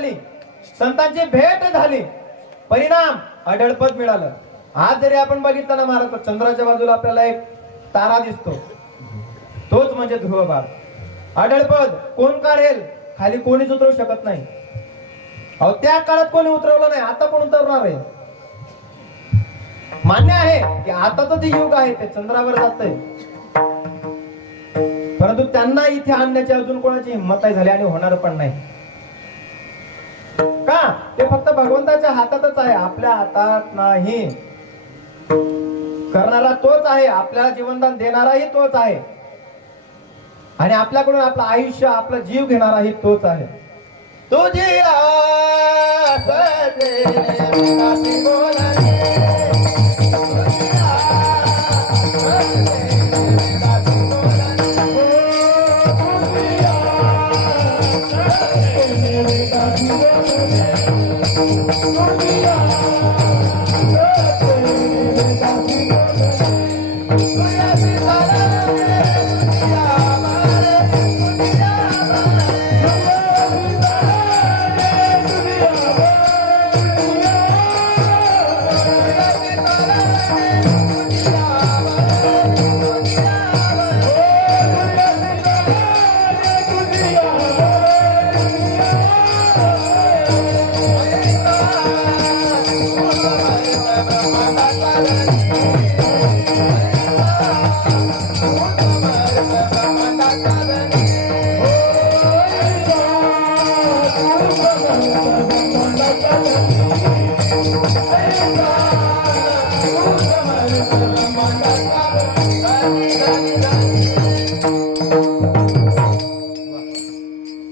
झाली, संतांची भेट झाली, परिणाम अढळपद मिळालं. आज जरी आपण बघितलं ना महाराज, चंद्राच्या बाजूला आपल्याला एक तारा दिसतो, तोच म्हणजे ध्रुव भाग. अढळपद कोण काढेल? खाली कोणीच उतरवू शकत नाही. अहो त्या काळात कोणी उतरवलं नाही, आता कोण उतरवणार आहे? मान्य आहे की आताच जे युग आहे ते चंद्रावर जातंय, परंतु त्यांना इथे आणण्याची अजून कोणाची हिंमत नाही झाली आणि होणार पण नाही. का? ते फक्त भगवंताच्या हातातच आहे, आपल्या हातात नाही. करणारा तोच आहे, आपल्याला जीवनदान देणाराही तोच आहे आणि आपल्याकडून आपलं आयुष्य, आपला जीव घेणाराही तोच आहे. तुझी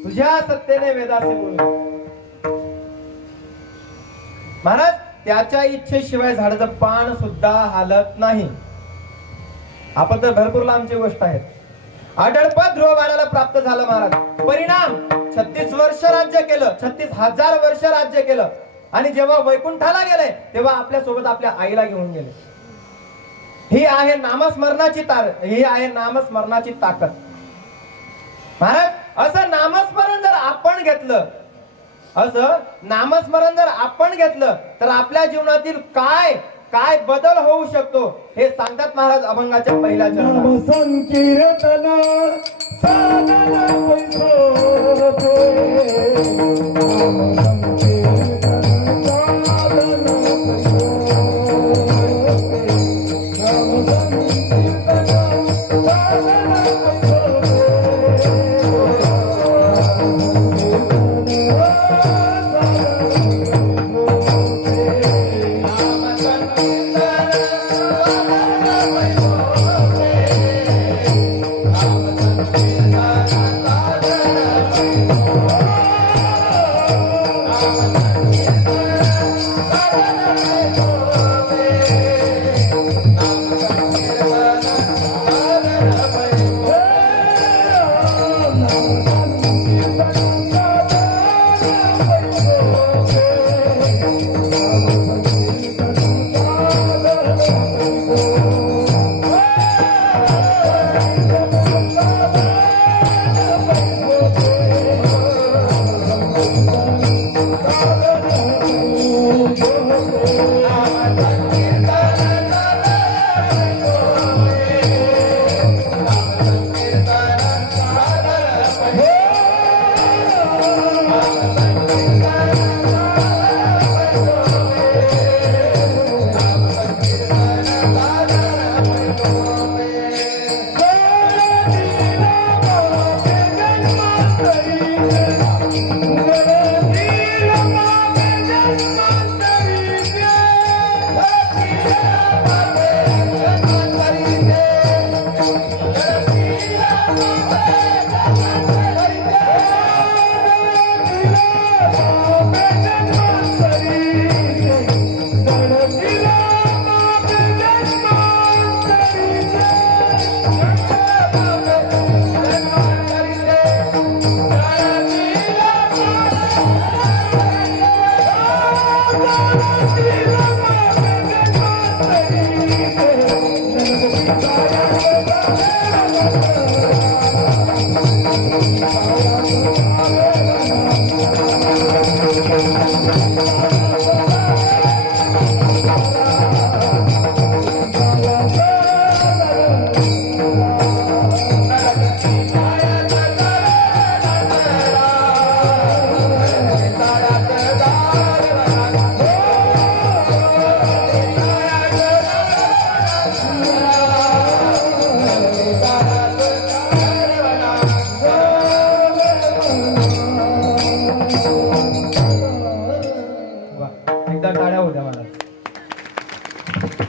तुझ्या सत्तेने वेदाचे बोलू. महाराज, त्याच्या इच्छेशिवाय झाडाचं पान सुद्धा हालत नाही. आपण तर भरपूर लांबची गोष्ट आहे. अढळपद ध्रुव बाणाला प्राप्त झालं महाराज. परिणाम 36 वर्ष राज्य केलं, 36,000 वर्ष राज्य केलं आणि जेव्हा वैकुंठाला गेले तेव्हा आपल्या सोबत आपल्या आईला घेऊन गेले. ही आहे नामस्मरणाची ही आहे नामस्मरणाची ताकद. महाराज, असं नामस्मरण जर आपण घेतलं, तर आपल्या जीवनातील काय काय बदल होऊ शकतो हे सांगतात महाराज अभंगाच्या पहिल्या चरणात. संकीर्तन साधन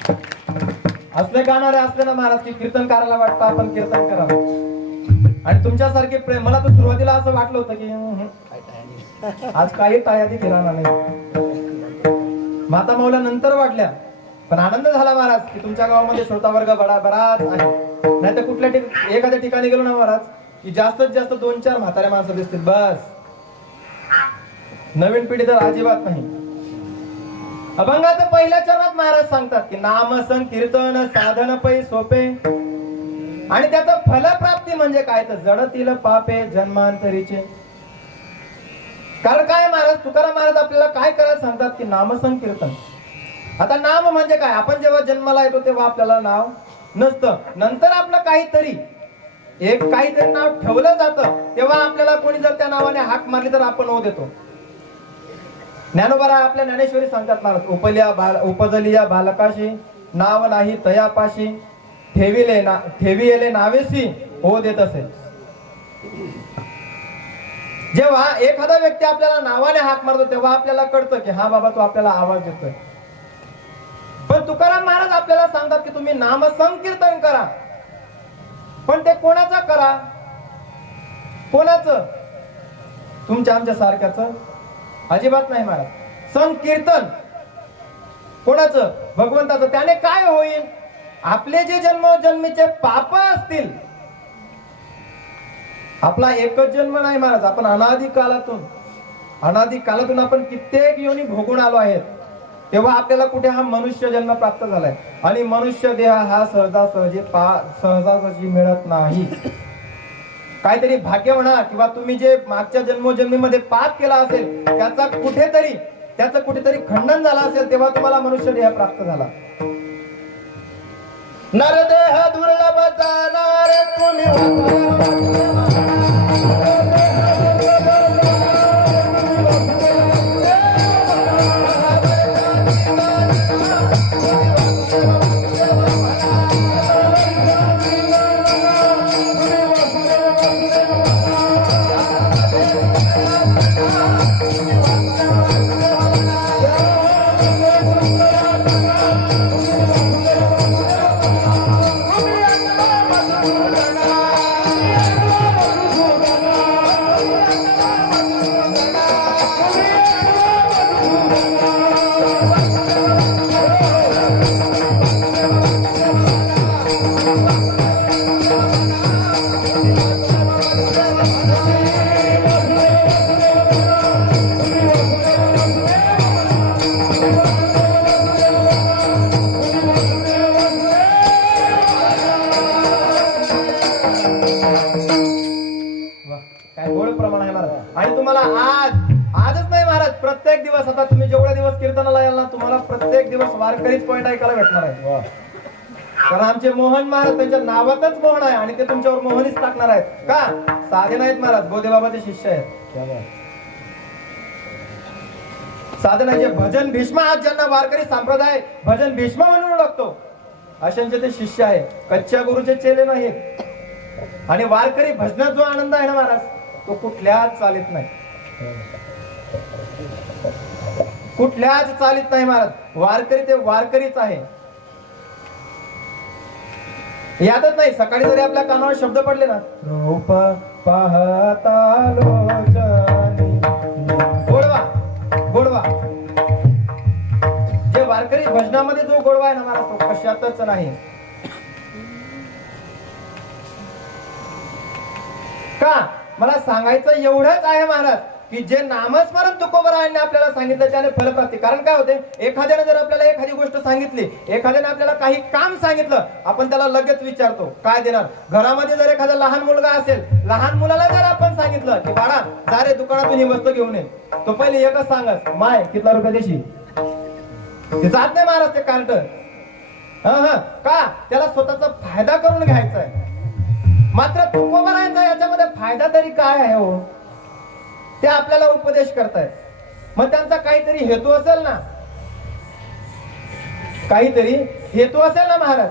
असले गाणारे असले ना महाराज की कीर्तन करायला वाटतं आपण कीर्तन करावं. आणि तुमच्यासारखे प्रेम, मला तर सुरुवातीला असं वाटलं होतं की आज काही टायादी किराणा नाही. माता मौला नंतर वाटल्या, पण आनंद झाला महाराज की तुमच्या गावामध्ये श्रोतावर्ग बराच आहे. नाही तर कुठल्या एखाद्या ठिकाणी गेलो ना महाराज की जास्तीत जास्त 2-4 म्हाताऱ्या माणसं दिसतील बस. नवीन पिढी तर अजिबात नाही. अभंगाचं पहिल्या चरणात महाराज सांगतात की नाम संकीर्तन साधन पै सोपे, आणि त्याचं फलप्राप्ती म्हणजे काय तर जडतील पापे जन्मांतरीचे. कारण काय महाराज तुकाराम महाराज आपल्याला काय करायला सांगतात की नाम संकीर्तन. आता नाम म्हणजे काय, आपण जेव्हा जन्माला येतो तेव्हा आपल्याला नाव नसतं, नंतर आपलं काहीतरी नाव ठेवलं जातं, तेव्हा आपल्याला कोणी जर त्या नावाने हाक मारली तर आपण ओ देतो. ज्ञानोबा आपल्या ज्ञानेश्वरी सांगतात महाराज, उपजलिया बालकाशी नाव नाही तयापाशी, ठेविले नावेसी हो देत असे. जेव्हा एखादा व्यक्ती आपल्याला नावाने हाक मारतो तेव्हा आपल्याला कळतं की हा बाबा तो आपल्याला आवाज देतोय. पण तुकाराम महाराज आपल्याला सांगतात की तुम्ही नाम संकीर्तन करा, पण ते कोणाचं करा, कोणाचं, तुमच्या आमच्या सारख्याचं अजिबात नाही महाराज. संकीर्तन कोणाचं, भगवंताचं. त्याने काय होईल, आपले जे जन्मोजन्मीचे पाप असतील, आपला एकच जन्म नाही महाराज, आपण अनादी कालातून आपण कित्येक योनी भोगून आलो आहेत, तेव्हा आपल्याला कुठे हा मनुष्य जन्म प्राप्त झालाय. आणि मनुष्य देह हा सहजासहजी मिळत नाही. काहीतरी भाग्य म्हणा किंवा तुम्ही जे मागच्या जन्मोजन्मीमध्ये पाप केला असेल त्याचं कुठेतरी खंडन झालं असेल, तेव्हा तुम्हाला मनुष्य देह प्राप्त झाला. नरदेह दुर्लभ जाणार तुम्ही वारकरीच पॉइंट ऐकायला भेटणार आहे. कारण आमचे मोहन महाराज त्यांच्या नावातच मोहन आहे आणि ते तुमच्यावर मोहनीच टाकणार आहेत. का साधे नाहीत महाराज, गोदेबाबाचे शिष्य आहेत. साधनाचे भजन भीष्म, आज ज्यांना वारकरी संप्रदाय भजन भीष्म म्हणून लागतो अशांचे ते शिष्य आहे, कच्च्या गुरुचे चेले नाहीत. आणि वारकरी भजनात जो आनंद आहे ना महाराज, तो कुठल्याच चालीत नाही, कुठल्याच चालीत नाही महाराज. वारकरी ते वारकरीच आहे. यादच नाही, सकाळी जरी आपल्या कानावर शब्द पडले ना, रूप पाहता लोचनी, गोडवा. जे वारकरी भजनामध्ये जो गोडवा आहे ना महाराज, तो कशातच नाही. का मला सांगायचं एवढंच आहे महाराज की जे नामस्मरण तुकोबरायांनी आपल्याला सांगितलं त्याने फलप्राप्ती. कारण काय होते, एखाद्याने जर आपल्याला एखादी गोष्ट सांगितली, एखाद्याने आपल्याला काही काम सांगितलं, आपण त्याला लगेच विचारतो काय देणार. घरामध्ये जर एखादा लहान मुलगा असेल, लहान मुलाला जर आपण सांगितलं की बाळा जा रे दुकानातून ही वस्तू घेऊन ये, तो पहिले एकच सांगत माय कितला रुपये देशी. ते जात नाही महाराज ते कार्ट. का त्याला स्वतःचा फायदा करून घ्यायचा आहे. मात्र तुकोबरायांचा याच्यामध्ये फायदा तरी काय आहे हो, ते आपल्याला उपदेश करतायत. मग त्यांचा काहीतरी हेतू असेल ना, काहीतरी हेतू असेल ना महाराज.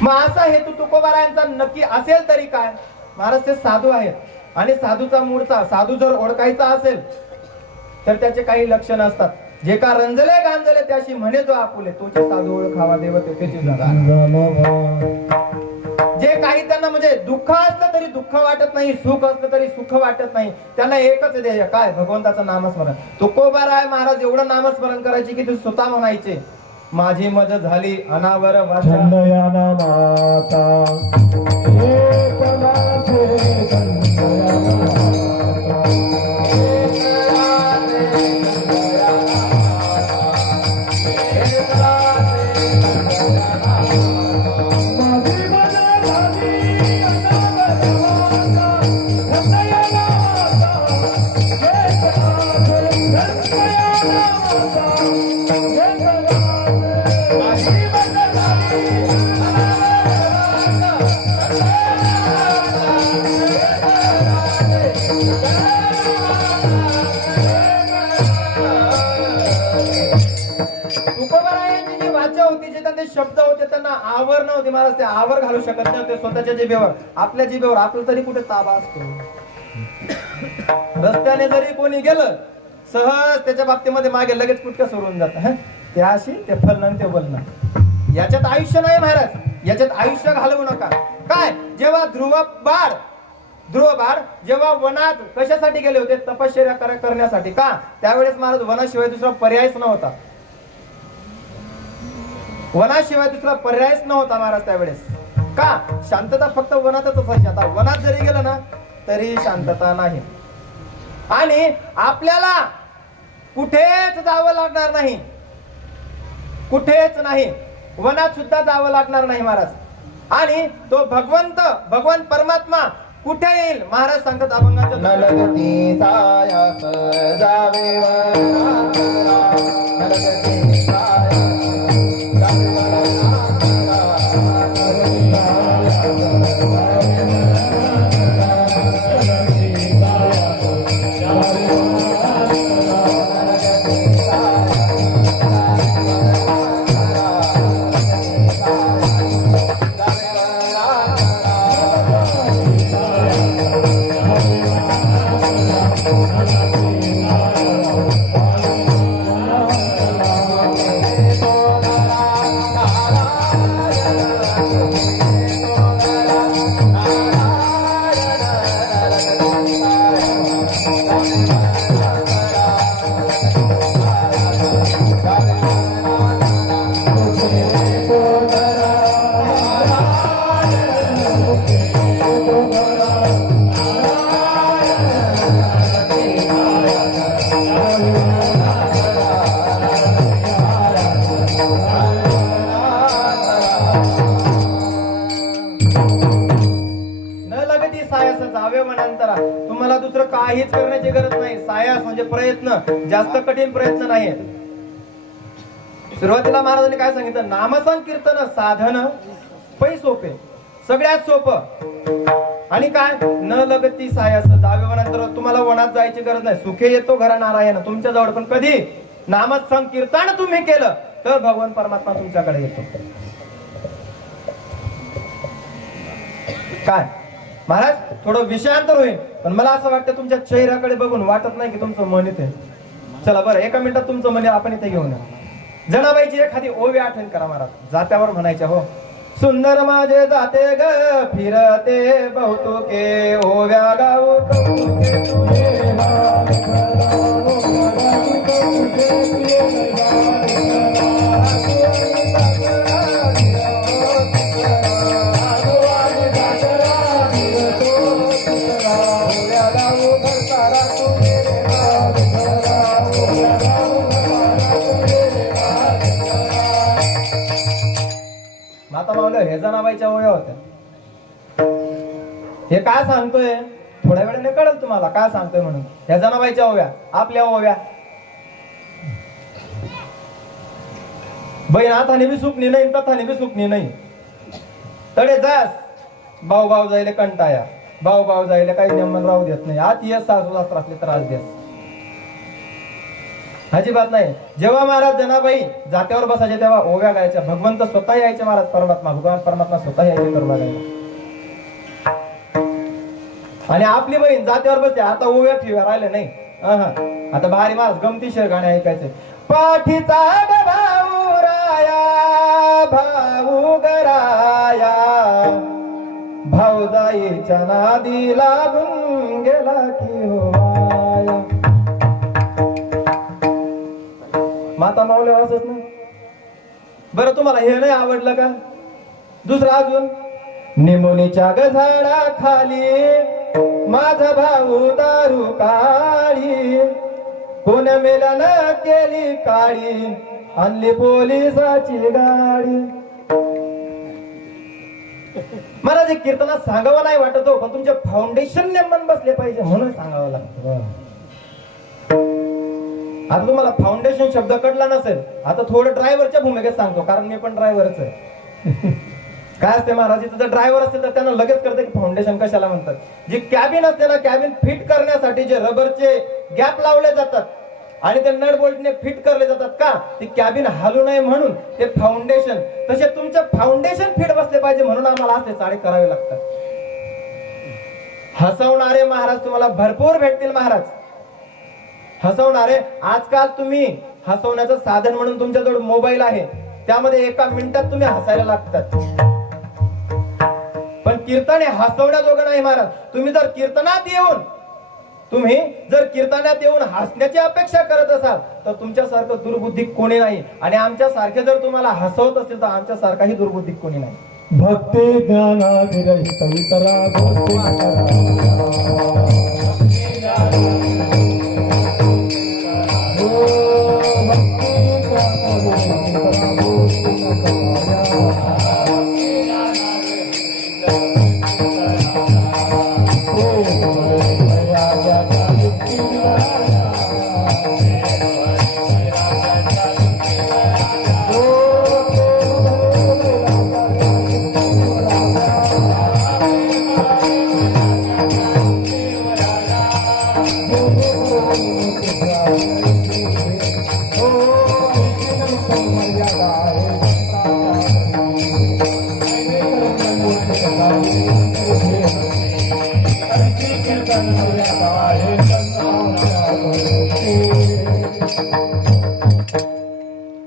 मग असा हेतू तुकोबारायांचा नक्की असेल तरी काय महाराज, ते साधू आहेत. आणि साधूचा मूळचा, साधू जर ओळखायचा असेल तर त्याचे काही लक्षण असतात. जे का रंजले गांजले त्याशी म्हणे जो आपुले तोचे साधू ओळखावा देव तेची जागा. जे काही त्यांना म्हणजे दुःख असलं तरी दुःख वाटत नाही, सुख असलं तरी सुख वाटत नाही, त्यांना एकच ध्येय काय, भगवंताचं नामस्मरण. तुकोबाराय महाराज एवढं नामस्मरण करायचे की ते स्वतः म्हणायचे, माझी मज झाली अनावर वाचा. चंदया नामाचा एकनाथे चंदया नामाचा. माझी मज झाली अनावर वाचा. चंदया नामाचा एकनाथे चंदया नामाचा. तुकोबारायांची जी वाचा होती, जे त्यांचे शब्द होते, त्यांना आवर नव्हते महाराज. ते आवर घालू शकत नव्हते स्वतःच्या जिभेवर. आपल्या जिभेवर आपलं तरी कुठे ताबा असतो. रस्त्याने जरी कोणी गेलं सहज त्याच्या बाबतीमध्ये मागे लगेच कुठं सोडून जात. ते अशी ते फलन ते बोलणं, याच्यात आयुष्य नाही महाराज. याच्यात आयुष्य घालवू नका. काय, जेव्हा ध्रुव बाळ जेव्हा वनात कशासाठी गेले होते, तपश्चर्या करण्यासाठी. का, त्यावेळेस महाराज वनाशिवाय दुसरा पर्यायच नव्हता. वनाशिवाय दुसरा पर्यायच नव्हता महाराज त्यावेळेस. का, शांतता फक्त वनातच असायची. आता वनात जरी गेलं ना तरी शांतता नाही. आणि आपल्याला कुठेच जावं लागणार नाही, कुठेच नाही, वनात सुद्धा जावं लागणार नाही महाराज. आणि तो भगवंत परमात्मा कुठे येईल महाराज सांगतात अभंगाच्या नलगती सायास जावे वनांतरा, नलगती सायास जावे वनांतरा, तुम्हाला दुसरं काहीच करण्याची गरज नाही. सायास म्हणजे प्रयत्न, जास्त कठीण प्रयत्न नाही. सुरुवातीला महाराजांनी काय सांगितलं, नामसंकीर्तन साधन पै सोपे, सगळ्यात सोपं. आणि काय, न लगती सायास जावे वनांतर. तुम्हाला वनात जायची गरज नाही, सुखे येतो घरा नारायण तुमच्या जवळ. पण कधी नामसंकीर्तन तुम्ही केलं तर भगवान परमात्मा तुमच्याकडे येतो. काय महाराज, थोडं विषयांतर होईल, पण मला असं वाटतं तुमच्या चेहऱ्याकडे बघून वाटत नाही की तुमचं मन इथे. चला बरं, एका मिनिटात तुमचं मन आपण इथे घेऊन या. जनाबाईची एखादी ओवी आठवण करा महाराज, जात्यावर म्हणायच्या. हो, सुंदर माझे जाते ग फिरते बहुतुके, ओव्या गाऊ कौतुके तुझे नाम माता मावल्या हे जनाबाईच्या ओव्या होत्या. हे काय सांगतोय थोड्या वेळाने कळेल तुम्हाला काय सांगतोय म्हणून. ह्या जनाबाईच्या ओव्या, आपल्या ओव्या. बहीण हाताने बी सुकणी नाही, तथाने बी सुकणी नाही. तडे जास भाऊ भाऊ जायला कंटाया, भाऊ भाऊ जायला काही नेमन राहू देत नाही. आत ये सासू सासरा असले त्रास देत अजिबात नाही. जेव्हा महाराज जनाबाई जात्यावर बसायचे तेव्हा ओव्या गायच्या. भगवंत स्वतः यायचे महाराज, परमात्मा भगवान परमात्मा स्वतः यायचे करू लागायला. आणि आपली बहीण जात्यावर बसते, आता ओव्या ठेव्या राहिले नाही. आता भारी महाराज गमतीशीर गाणे ऐकायचे. पाठीचा ग भाऊ राया भाऊ गराया भाऊजाईच्या नादी लागून गेला की हो वाया. माता माऊल्या वाचत नाही. बरं तुम्हाला हे नाही आवडलं का? दुसरं अजून, निमोनीच्या ग झाडा खाली माझा भाऊ दारू काळी कोण मेल्यानं केली काळी आणली पोलिसाची गाडी. मला जे कीर्तनात सांगावं नाही वाटत हो, पण तुमचे फाउंडेशन नेमन बसले पाहिजे म्हणून सांगावं लागतं. आता तुम्हाला फाउंडेशन शब्द कळला नसेल, आता थोडं ड्रायव्हरच्या भूमिकेत सांगतो, कारण मी पण ड्रायव्हरच आहे. काय असते महाराज, जर ड्रायव्हर असेल तर त्यांना लगेच कळते की फाउंडेशन कशाला म्हणतात. जी कॅबिन असते ना, कॅबिन फिट करण्यासाठी जे रबरचे गॅप लावले जातात आणि ते नट बोल्टने फिट करले जातात का, ती कॅबिन हलू नये म्हणून ते फाउंडेशन. तसे तुमचे फाउंडेशन फिट बसले पाहिजे म्हणून आम्हाला असे चाळे करावे लागतात. हसवणारे महाराज तुम्हाला भरपूर भेटतील महाराज. हसवणारे, आजकाल तुम्ही हसवण्याचं साधन म्हणून तुमच्याजवळ मोबाईल आहे, त्यामध्ये एका मिनिटात तुम्ही हसायला लागतात. पण कीर्तन हे हसवण्याजोगं नाही महाराज. तुम्ही जर कीर्तनात येऊन हसण्याची अपेक्षा करत असाल तर तुमच्यासारखं दुर्बुद्धी कोणी नाही. आणि आमच्या सारखे जर तुम्हाला हसवत असेल तर आमच्या सारखाही दुर्बुद्धी कोणी नाही. भक्ती ज्ञानाविरहित इतरा गोष्टी न करा.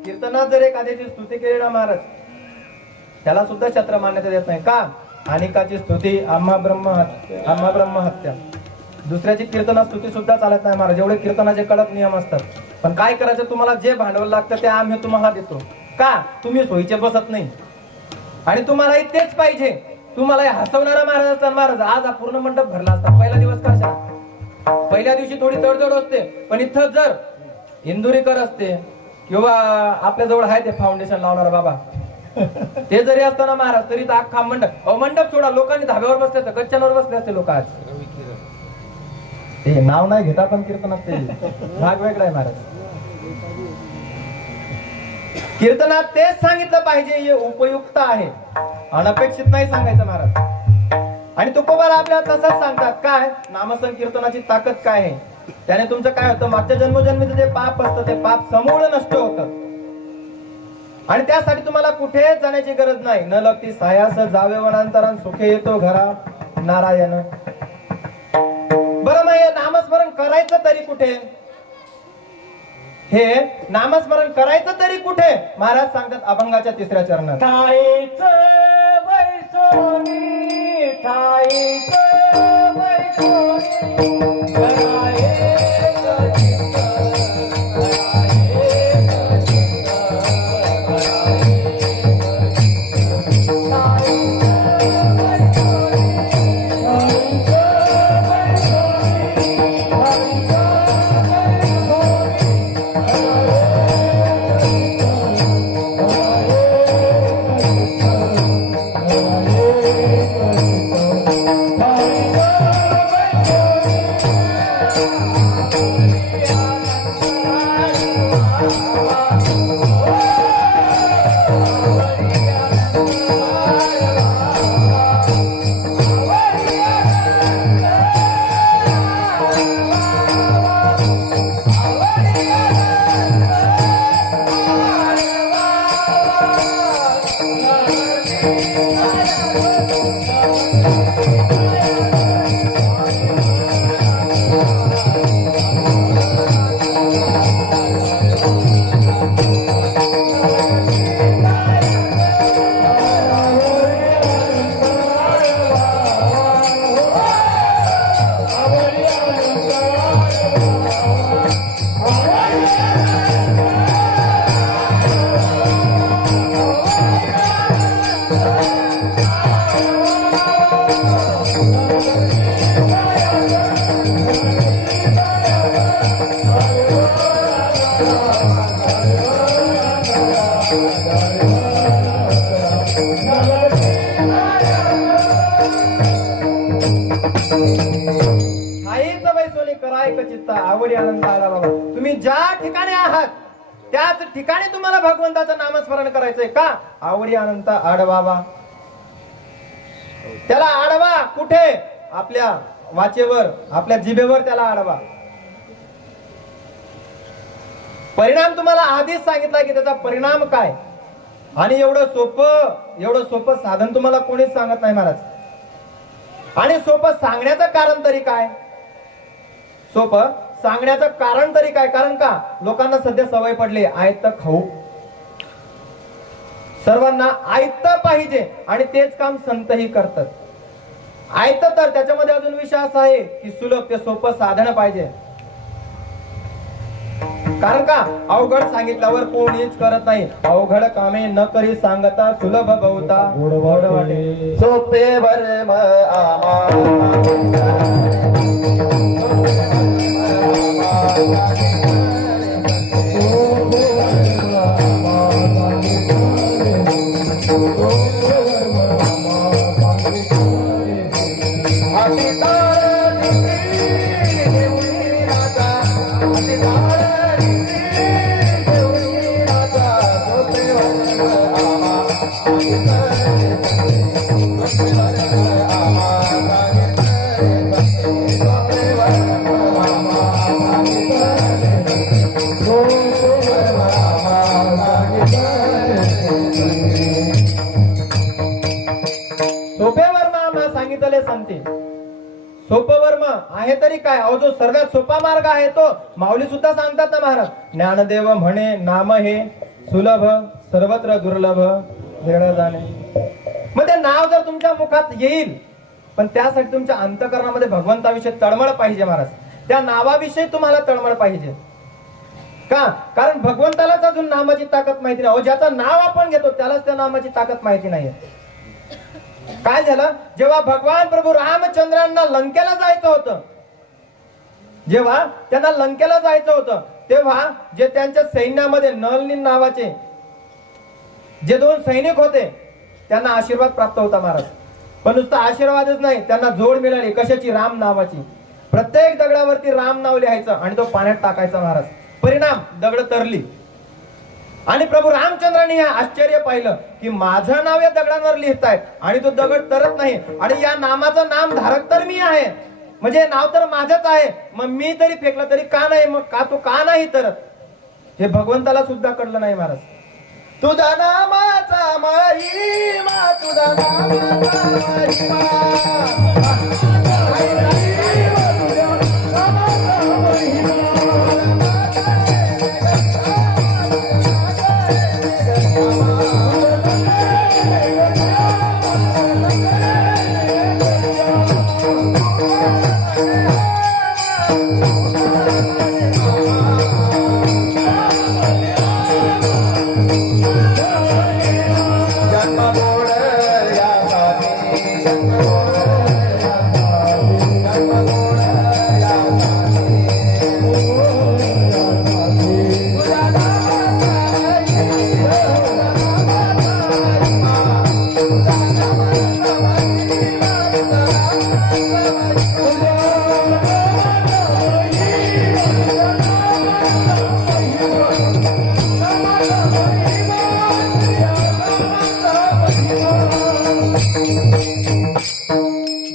कीर्तनात जर एखाद्याची स्तुती केली ना महाराज, त्याला सुद्धा छत्र मान्यता देत नाही. का? अनेकाची स्तुती आम्हा ब्रह्म हत्या. दुसऱ्याची कीर्तनात स्तुती सुद्धा चालत नाही महाराज. एवढे कीर्तनाचे कडक नियम असतात. पण काय करायचं, तुम्हाला जे भांडवल लागतं ते आम्ही तुम्हाला देतो. का? तुम्ही सोयीचे बसत नाही आणि तुम्हालाही तेच पाहिजे. तुम्हाला हसवणारा महाराज असतात महाराज. आज हा पूर्ण मंडप भरला असता. पहिला दिवस कसा, पहिल्या दिवशी थोडी तडजोड असते, पण इथं जर इंदुरीकर असते किंवा आपल्या जवळ आहे ते फाउंडेशन लावणारा बाबा, ते जरी असताना महाराज तरी तर अख्खा मंडप सोडा, लोकांनी धाब्यावर बसले असते, गच्च्यांवर बसले असते लोक. आज ते नाव नाही घेता पण कीर्तनात ते भाग वेगळा आहे महाराज. कीर्तनात तेच सांगितलं पाहिजे, हे उपयुक्त आहे, अनपेक्षित नाही सांगायचं महाराज. आणि तुकोबाला आपल्याला तसंच सांगतात. काय? नामसंकीर्तनाची ताकद काय आहे, त्याने तुमचं काय होतं, मागच्या जन्मजन्मीचं जे पाप असतं ते पाप समूळ नष्ट होतं. आणि त्यासाठी तुम्हाला कुठेच जाण्याची गरज नाही. न लगती सायास जावे वनांतरान सुखे येतो घरा नारायण. बरं, मग हे नामस्मरण करायचं तरी कुठे, हे नामस्मरण करायचं तरी कुठे? महाराज सांगतात अभंगाच्या 3ऱ्या चरणात, चित्त आवडी आनंद आला बाबा. तुम्ही ज्या ठिकाणी आहात त्याच ठिकाणी तुम्हाला भगवंताचं नामस्मरण करायचंय का? आवडी अनंत आडवावा. त्याला आडवा कुठे? आपल्या वाचेवर, आपल्या जिभेवर त्याला आडवा. परिणाम तुम्हाला आधीच सांगितला की त्याचा परिणाम काय. आणि एवढं सोपं साधन तुम्हाला कोणीच सांगत नाही महाराज. आणि सोपं सांगण्याचं कारण तरी काय? सोपं सांगण्याचं कारण तरी काय? कारण का लोकांना सध्या सवय पडली आयत खाऊ. सर्वांना आयत पाहिजे आणि तेच काम संतही करतात. आयत तर त्याच्यामध्ये अजून विषय असा आहे की सुलभ ते सोपं साधन पाहिजे. कारण का अवघड सांगितल्यावर कोणीच करत नाही. अवघड कामे न करी सांगता सुलभ बहुता गोड वाटे. सोपे वर्म सांगितले संते. सोपं वर्म आहे तरी काय? अहो जो सर्वात सोपा मार्ग आहे तो माऊली सुद्धा सांगतात ना महाराज. ज्ञानदेव म्हणे नाम हे सुलभ सर्वत्र दुर्लभ वेळ जाणे. मग ते नाव जर तुमच्या मुखात येईल पण त्यासाठी तुमच्या अंतःकरणामध्ये भगवंताविषयी तळमळ पाहिजे महाराज. त्या नावाविषयी तुम्हाला तळमळ पाहिजे. का? कारण भगवंतालाच अजून नामाची ताकद माहिती नाही. ज्याचं नाव आपण घेतो त्यालाच त्या नामाची ताकद माहिती नाही. काय झालं? जेव्हा भगवान प्रभू रामचंद्रांना लंकेला जायचं होतं, जेव्हा त्यांना लंकेला जायचं होतं तेव्हा जे त्यांच्या सैन्यामध्ये नळनी नावाचे जे 2 सैनिक होते त्यांना आशीर्वाद प्राप्त होता महाराज. पण नुसता आशीर्वादच नाही, त्यांना जोड मिळाली. कशाची? राम नावाची. प्रत्येक दगडावरती राम नाव लिहायचं आणि तो पाण्यात टाकायचा महाराज. परिणाम दगड तरली. आणि प्रभू रामचंद्रांनी हे आश्चर्य पाहिलं की माझं नाव या दगडांवर लिहितायत आणि तो दगड तरत नाही. आणि या नामाचं नाम धारक तर मी आहे, म्हणजे नाव तर माझंच आहे. मग मी तरी फेकलं तरी का नाही? मग का तो का नाही तरत? हे भगवंताला सुद्धा कळलं नाही महाराज. तुझा नामाचा महिमा, तुझा नामाचा महिमा.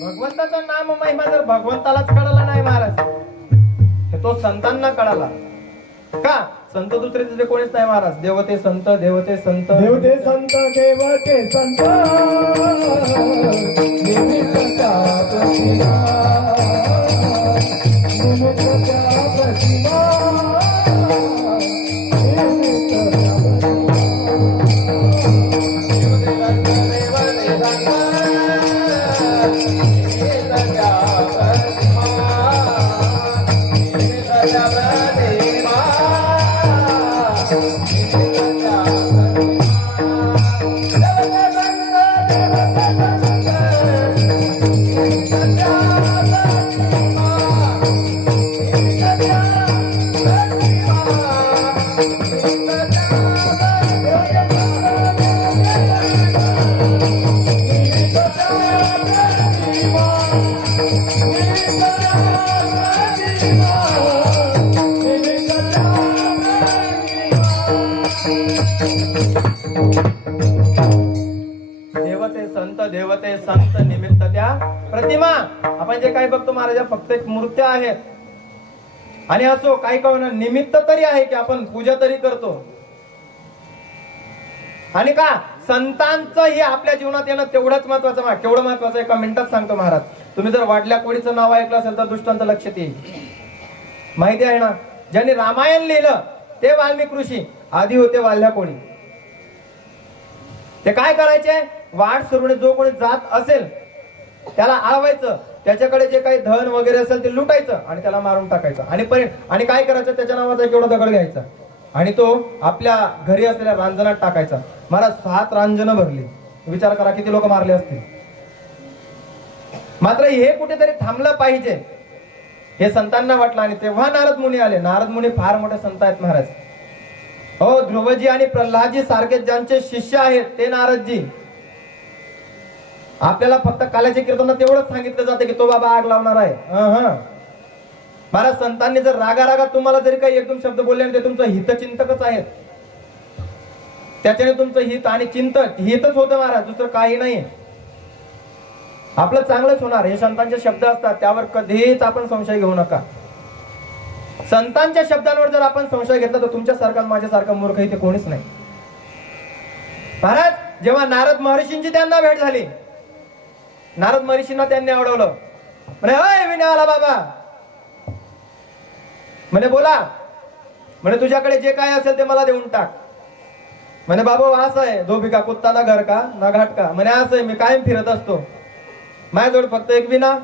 भगवंताचं नाम महिमा जर भगवंतालाच कळला नाही महाराज, तो संतांना कळाला. का? संत दुसरे तिथे कोणीच नाही महाराज. देवते संत, देवते संत, देवते संत, देवते संत. निमित्तच्या प्रतिमा, निमित्तच्या प्रतिमा. Oh देवते संत निमित्त त्या प्रतिमा. आपण जे काही बघतो महाराजा फक्त एक मूर्त्या आहेत. आणि असो काही का निमित्त तरी आहे की आपण पूजा तरी करतो. आणि का संतांचं हे आपल्या जीवनात येणं तेवढंच महत्वाचं. केवढं महत्वाचं एका मिनिटात सांगतो महाराज. तुम्ही जर वाडल्या कोळीचं नाव ऐकलं असेल तर दृष्टांत लक्षात येईल. माहिती आहे ना, ज्यांनी रामायण लिहिलं ते वाल्मिक ऋषी. आधी होते वाल्ह्या कोळी. ते काय करायचे, वाट सरुणे जो कोणी जात असेल त्याला आळवायचं, त्याच्याकडे जे काही धन वगैरे असेल ते लुटायचं आणि त्याला मारून टाकायचं. आणि काय करायचं, त्याच्या नावाचा एक एवढा दगड घ्यायचा आणि तो आपल्या घरी असलेल्या रांजणात टाकायचा. मला 7 रांजणं भरली. विचार करा किती लोक मारले असतील. मात्र हे कुठेतरी थांबलं पाहिजे हे संतांना वाटलं. आणि तेव्हा नारद मुनी आले. नारद मुनी फार मोठे संत आहेत महाराज. हो, ध्रुवजी आणि प्रल्हादजी सारखे ज्यांचे शिष्य आहेत ते नारदजी. आपल्याला फक्त काल्याच्या कीर्तनात तेवढंच सांगितलं जाते की तो बाबा आग लावणार आहे. महाराज संतांनी जर रागारागात तुम्हाला जरी काही एकदम शब्द बोलले आणि ते तुमचं हितचिंतकच आहेत. त्याच्याने तुमचं हित आणि हितच होतं महाराज, दुसरं काही नाही. आपलं चांगलंच होणार हे संतांचे शब्द असतात. त्यावर कधीच आपण संशय घेऊ नका. संतांच्या शब्दांवर जर आपण संशय घेतला तर तुमच्यासारखा माझ्यासारखा मूर्ख इथे कोणीच नाही. महाराज जेव्हा नारद महर्षींची त्यांना भेट झाली, नारद महर्षींना त्यांनी आवडवलं. म्हणे अय विनावाला बाबा, म्हणे बोला, म्हणे तुझ्याकडे जे काय असेल ते मला देऊन टाक. म्हणे बाबा असं आहे, धोबी का कुत्ता ना घर का ना घाट का. म्हणे असं आहे, मी कायम फिरत असतो, माझ्याजवळ फक्त एक विना,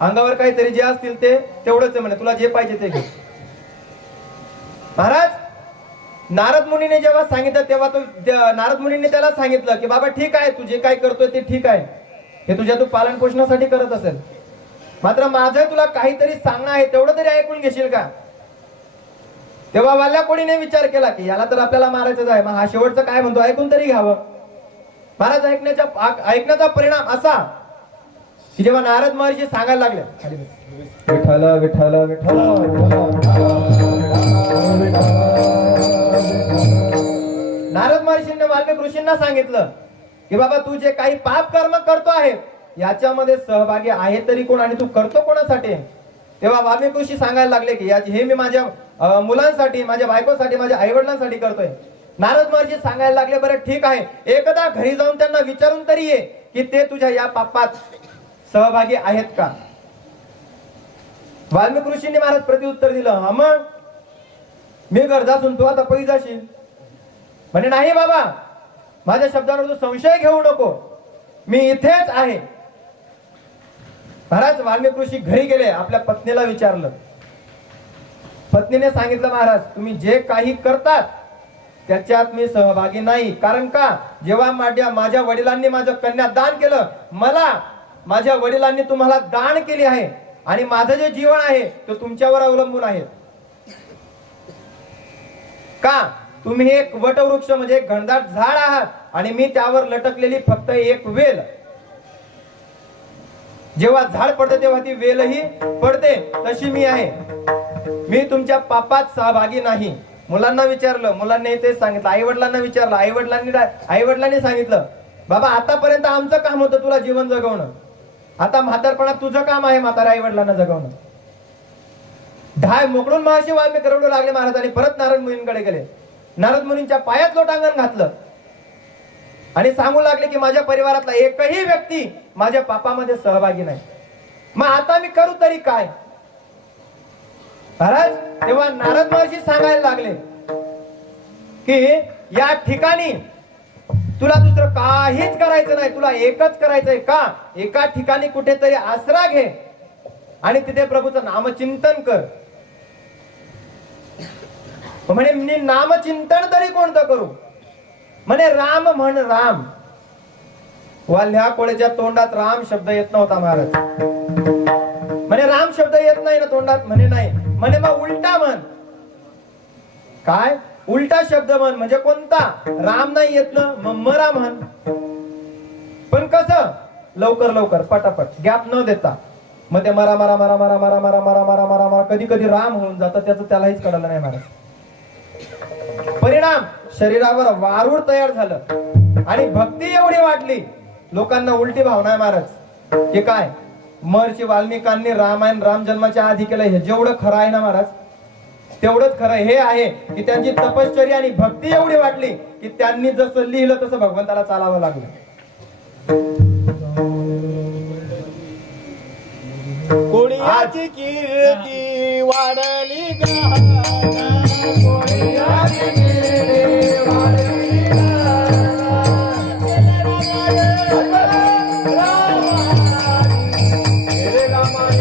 अंगावर काहीतरी जे असतील ते तेवढंच आहे. म्हणे तुला जे पाहिजे ते घे. महाराज नारद मुनीने जेव्हा सांगितलं तेव्हा तो नारद मुनीने त्याला सांगितलं की बाबा ठीक आहे, तू जे काय करतोय ते ठीक आहे, हे तुझ्या तू पालन पोषणासाठी करत असेल. मात्र माझं तुला काहीतरी सांगणं आहे, तेवढं तरी ऐकून घेशील का. तेव्हा वाल्या कोणीने विचार केला की याला तर आपल्याला मारायचंच आहे, मग हा शेवटचं काय म्हणतो ऐकून तरी घ्यावं. महाराज ऐकण्याचा परिणाम असा की जेव्हा नारद महर्षी सांगायला लागले विठ्ठल विठ्ठल विठ्ठल, नारद महर्षींनी वाल्मिक ऋषींना सांगितलं की बाबा तू जे काही पाप कर्म करतो आहे याच्यामध्ये सहभागी आहे तरी कोण आणि तू करतो कोणासाठी. तेव्हा वाल्मिक ऋषी सांगायला लागले की हे मी माझ्या मुलांसाठी, माझ्या बायकोसाठी, माझ्या आई वडिलांसाठी करतोय. नारद महर्षी सांगायला लागले बरं ठीक आहे, एकदा घरी जाऊन त्यांना विचारून तरी ये की ते तुझ्या या पापात सहभागी आहेत का. वाल्मिक ऋषींनी महाराज प्रत्युत्तर दिलं, हा मग मी गरजा सुनतो आता पै जाशील. म्हणे नाही बाबा, माझ्या शब्दांवर तू संशय घेऊ नको, मी इथेच आहे. महाराज वाल्मिक ऋषी घरी गेले, आपल्या पत्नीला विचारलं. पत्नीने सांगितलं महाराज तुम्ही जे काही करतात त्याच्यात मी सहभागी नाही. कारण का, जेव्हा माझ्या वडिलांनी माझं कन्यादान केलं, मला माझ्या वडिलांनी तुम्हाला दान केली आहे आणि माझं जे जीवन आहे ते तुमच्यावर अवलंबून आहे. का, तुम्ही एक वटवृक्ष म्हणजे एक घनदाट झाड आहात आणि मी त्यावर लटकलेली फक्त एक वेल. जेव्हा झाड पडते तेव्हा ती वेलही पडते, तशी मी आहे. मी तुमच्या पापात सहभागी नाही. मुलांना विचारलं, मुलांनी तेच सांगितलं. आई वडिलांना विचारलं, आई वडिलांनी सांगितलं बाबा आतापर्यंत आमचं काम होतं तुला जीवन जगवणं, आता म्हातारपणात तुझं काम आहे म्हाताऱ्या आई वडिलांना जगवणं. ढाय मोकळून महर्षी वाल्मिक रडू लागले महाराज आणि परत नारद मुनींकडे गेले. नारद मुनींच्या पायात लोटांगण घातलं आणि सांगू लागले की माझ्या परिवारातला एकही व्यक्ती माझ्या पापामध्ये सहभागी नाही, मग आता मी करू तरी काय. महाराज तेव्हा नारद महर्षी सांगायला लागले की या ठिकाणी तुला दुसरं काहीच करायचं नाही, तुला एकच करायचंय. का, एका ठिकाणी कुठेतरी आसरा घे आणि तिथे प्रभूचं नामचिंतन कर. म्हणे मी नामचिंतन तरी कोणतं करू. म्हणे राम म्हण राम. वाल्ह्या कोळेच्या तोंडात राम शब्द येत नव्हता महाराज. म्हणे राम शब्द येत नाही ना तोंडात. म्हणे नाही. म्हणे मग उलटा म्हण. काय, उलटा शब्द म्हण. म्हणजे कोणता, राम नाही येत ना मग मरा म्हण. पण कसं, लवकर लवकर पटापट गॅप न देता. मग ते मरा मरा मरा मरा मरा मरा मरा मरा मरा मरा कधी कधी राम होऊन जातं, त्याचं त्यालाहीच कळलं नाही महाराज. परिणाम परिणाम शरीरावर वारूळ तयार झालं आणि भक्ती एवढी वाढली लोकांना उलटी भावना आहे महाराज. हे काय महर्षी वाल्मिकांनी रामायण राम जन्माच्या आधी केलं हे जेवढं खरं आहे ना महाराज तेवढंच खरं हे आहे की त्यांची तपश्चर्या आणि भक्ती एवढी वाढली की त्यांनी जसं लिहिलं तसं भगवंताला चालावं लागलं. कोणीची कीर्ती वाढली गहना, कोणीची कीर्ती वाढली गहना. रे रामायण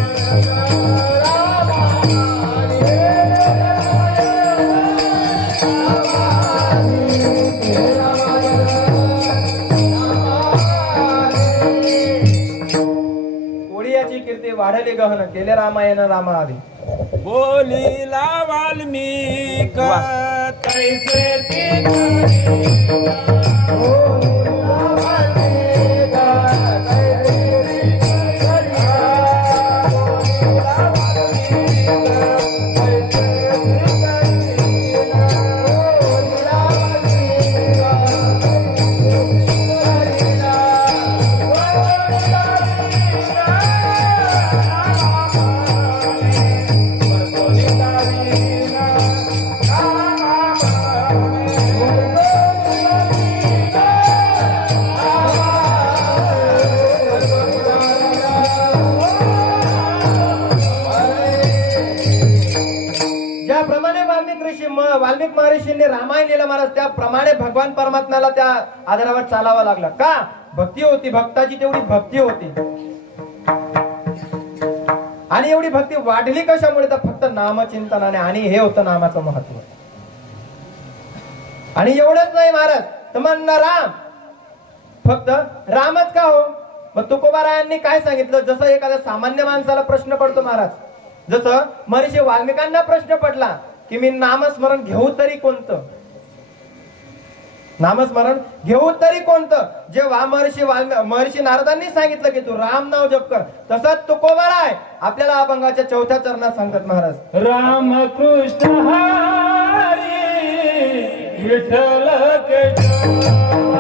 कोळीयाची कीर्ती वाढली गहन केले रामायण रामाआधी. बोलीला वाल्मिक तैसे वाल्मिक महर्षींनी रामायण लिहिलं महाराज त्याप्रमाणे भगवान परमात्म्याला त्या आधारावर चालावं लागलं. का भक्ती होती भक्ताची तेवढी भक्ती होती आणि एवढी भक्ती वाढली कशामुळे तर फक्त नामचिंतनाने आणि हे होतं नामाचं महत्व. आणि एवढंच नाही महाराज तर म्हणणार राम फक्त रामच का हो. मग तुकोबारायांनी काय सांगितलं जसं एखाद्या सामान्य माणसाला प्रश्न पडतो महाराज जसं महर्षी वाल्मिकांना प्रश्न पडला की मी नामस्मरण घेऊ तरी कोणतं नामस्मरण घेऊ तरी कोणतं. जेव्हा महर्षी नारदांनी सांगितलं की तू राम नाव जप कर तसंच तुकोबाराय आपल्याला अभंगाच्या 4थ्या चरणात सांगत महाराज राम कृष्ण हरी विठ्ठल केशवा.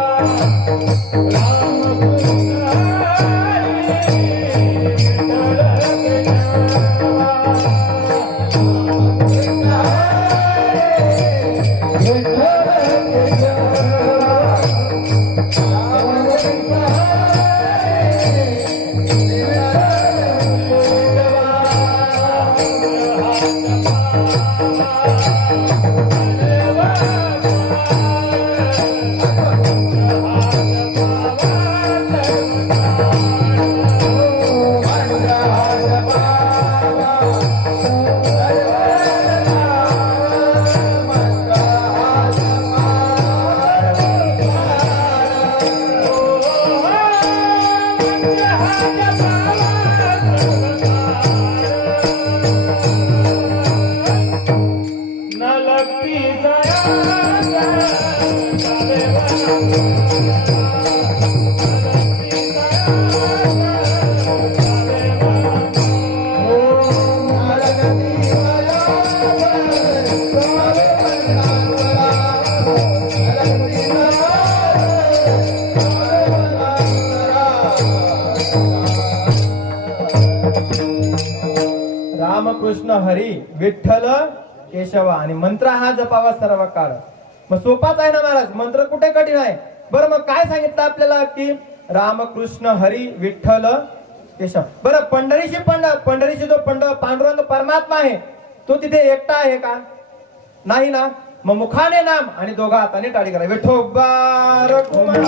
रामकृष्ण हरी विठ्ठल केशवा आणि मंत्र हा जपावा सर्व काळ. मग सोपाच आहे ना महाराज मंत्र कुठे कठीण आहे. बरं मग काय सांगितलं आपल्याला की रामकृष्ण हरी विठ्ठल केशव. बरं पंढरीशी जो पांडुरंग परमात्मा आहे तो तिथे एकटा आहे का नाही ना. मग मुखाने नाम आणि दोघा हाताने टाळी करा विठोबार कुमार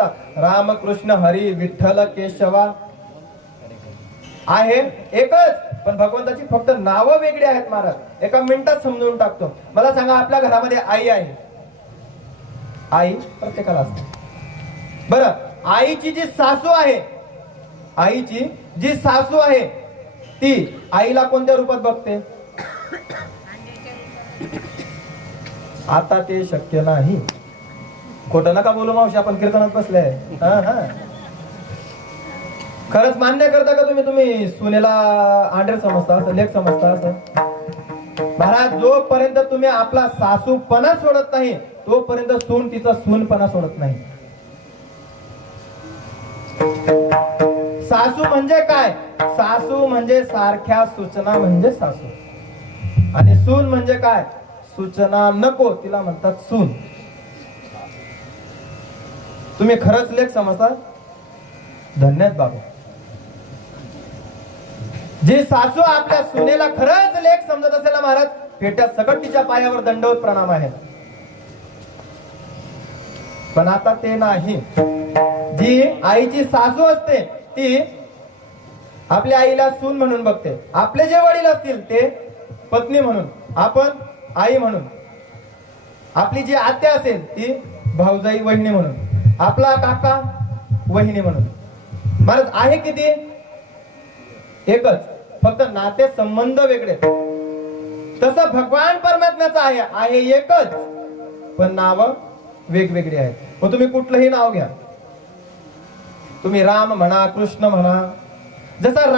शकता. रामकृष्ण हरी विठ्ठल केशवा आहे एकच, पण भगवंताची फक्त नावं वेगळी आहेत महाराज. एका मिनिटात समजून टाकतो. मला सांगा, आपल्या घरामध्ये आई आहे, आई प्रत्येकाला असते. बरं, आईची जी सासू आहे, आईची जी सासू आहे ती आईला कोणत्या रूपात बघते? आता ते शक्य नाही. खोटं नका बोलू मावशी, आपण कीर्तनात बसले. खरंच मान्य करता का तुम्ही सुनेला आंडेर समजता, असं लेख समजता? असं महाराज, जोपर्यंत तुम्ही आपला सासूपणा सोडत नाही तोपर्यंत सून तिचा सूनपणा सोडत नाही. सासू म्हणजे काय? सासू म्हणजे सारख्या सूचना म्हणजे सासू, आणि सून म्हणजे काय? सूचना नको तिला म्हणतात सून. तुम्ही खरंच लेख समजता? धन्यवाद बाबा. जी सासू आपल्या सुनेला खरंच लेख समजत असेल ना महाराज, पेट्या सकट तिच्या पायावर दंडवत प्रणाम आहे. पण आता ते नाही. जी आईची सासू असते ती आपल्या आईला सून म्हणून बघते. आपले जे वडील असतील ते पत्नी म्हणून, आपण आई म्हणून. आपली जी आत्या असेल ती भाऊजाई वहिनी म्हणून, आपला काका वहिनी म्हणून. महाराज आहे किती? एकच, फक्त नाते संबंध वेगळे. तसं भगवान परमात्म्याचं आहे एकच, पण नाव वेगवेगळी आहेत. मग तुम्ही कुठलंही नाव घ्या, तुम्ही राम म्हणा, कृष्ण म्हणा. जसं